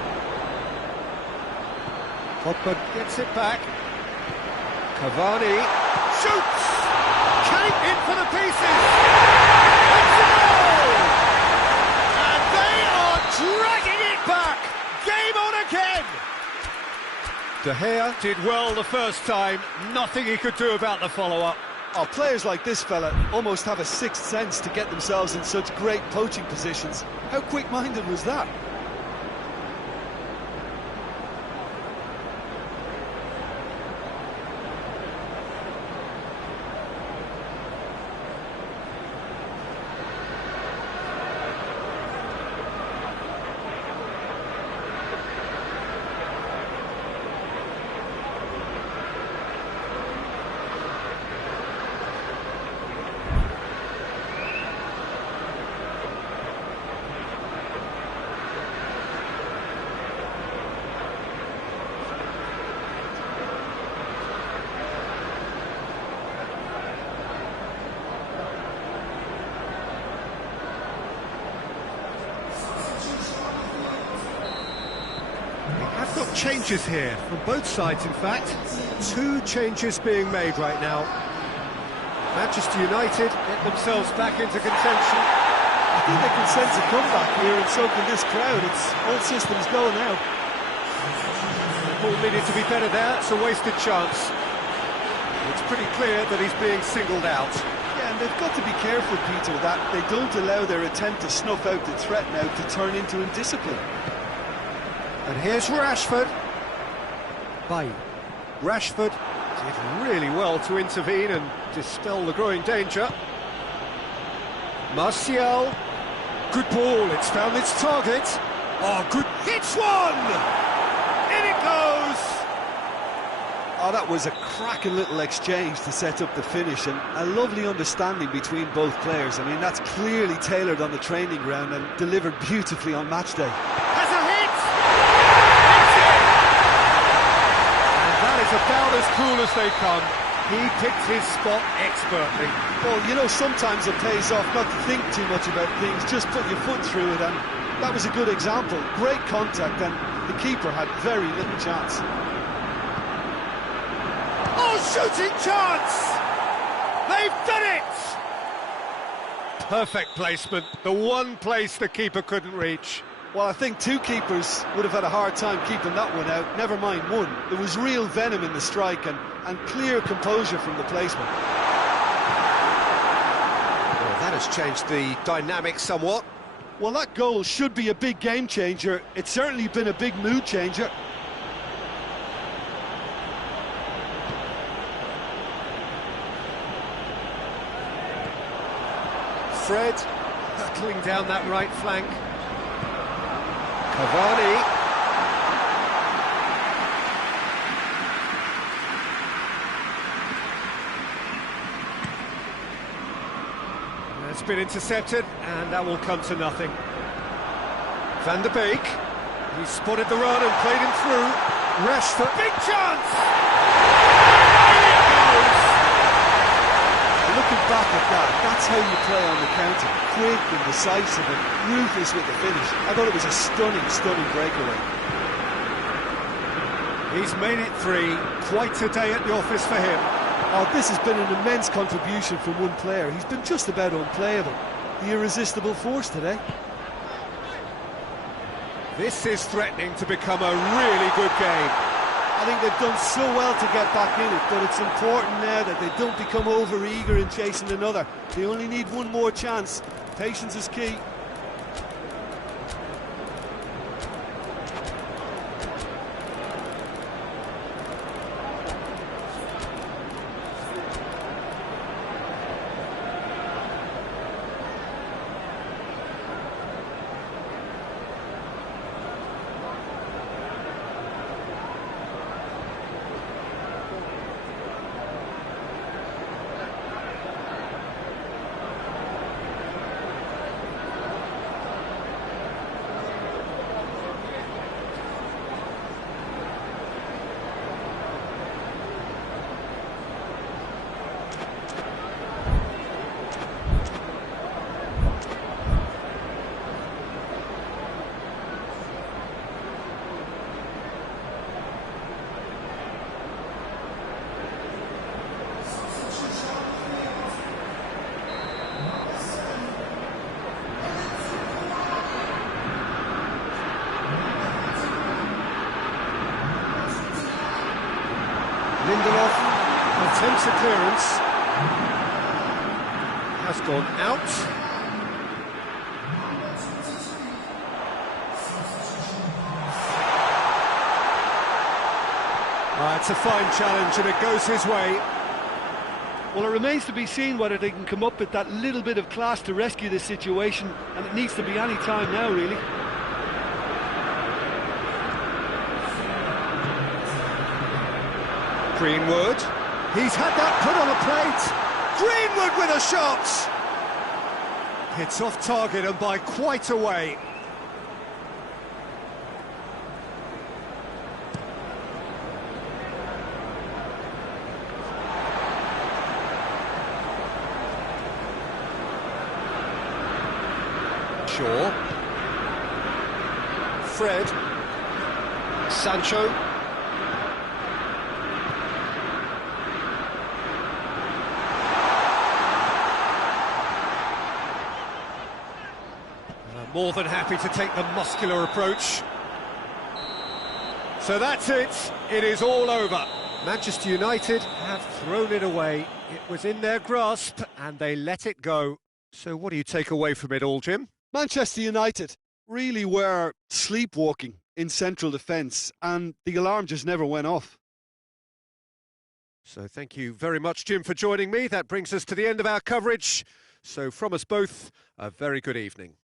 Pogba gets it back. Cavani shoots! Kane in for the pieces! It's a goal! And they are dragging it back! Game on again! De Gea did well the first time, nothing he could do about the follow-up. Oh, players like this fella almost have a sixth sense to get themselves in such great poaching positions. How quick-minded was that? Got changes here from both sides, in fact. 2 changes being made right now. Manchester United get themselves back into contention. I think they can sense a comeback here, and so can this crowd. It's all systems go now. The ball needed to be better there. It's a wasted chance. It's pretty clear that he's being singled out. Yeah, and they've got to be careful, Peter, that they don't allow their attempt to snuff out the threat now to turn into indiscipline. And here's Rashford. Rashford did really well to intervene and dispel the growing danger. Martial. Good ball, it's found its target. Oh, good. Hits one! In it goes! Oh, that was a cracking little exchange to set up the finish, and a lovely understanding between both players. I mean, that's clearly tailored on the training ground and delivered beautifully on match day. Has a hit! That is about as cool as they come. He picked his spot expertly. Well, you know, sometimes it pays off not to think too much about things, just put your foot through it, and that was a good example. Great contact, and the keeper had very little chance. Oh, shooting chance! They've done it! Perfect placement, the one place the keeper couldn't reach. Well, I think 2 keepers would have had a hard time keeping that one out, never mind 1. There was real venom in the strike and clear composure from the placement. Well, that has changed the dynamic somewhat. Well, that goal should be a big game changer. It's certainly been a big mood changer. Fred hurtling down that right flank. Cavani. It's been intercepted, and that will come to nothing. Van der Beek. He spotted the run and played him through. Rashford. Big chance! Looking back at that, that's how you play on the counter. Quick and decisive and ruthless with the finish. I thought it was a stunning, stunning breakaway. He's made it 3. Quite a day at the office for him. Oh, this has been an immense contribution from one player. He's been just about unplayable. The irresistible force today. This is threatening to become a really good game. I think they've done so well to get back in it, but it's important now that they don't become over-eager in chasing another. They only need one more chance. Patience is key. Lindelof attempts a clearance. Has gone out. It's a fine challenge and it goes his way. Well, it remains to be seen whether they can come up with that little bit of class to rescue this situation, and it needs to be any time now, really. Greenwood. He's had that put on a plate. Greenwood with a shot. It's off target and by quite a way. Shaw. Fred. Sancho. More than happy to take the muscular approach. So that's it. It is all over. Manchester United have thrown it away. It was in their grasp and they let it go. So what do you take away from it all, Jim? Manchester United really were sleepwalking in central defence, and the alarm just never went off. So thank you very much, Jim, for joining me. That brings us to the end of our coverage. So from us both, a very good evening.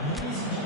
Ladies and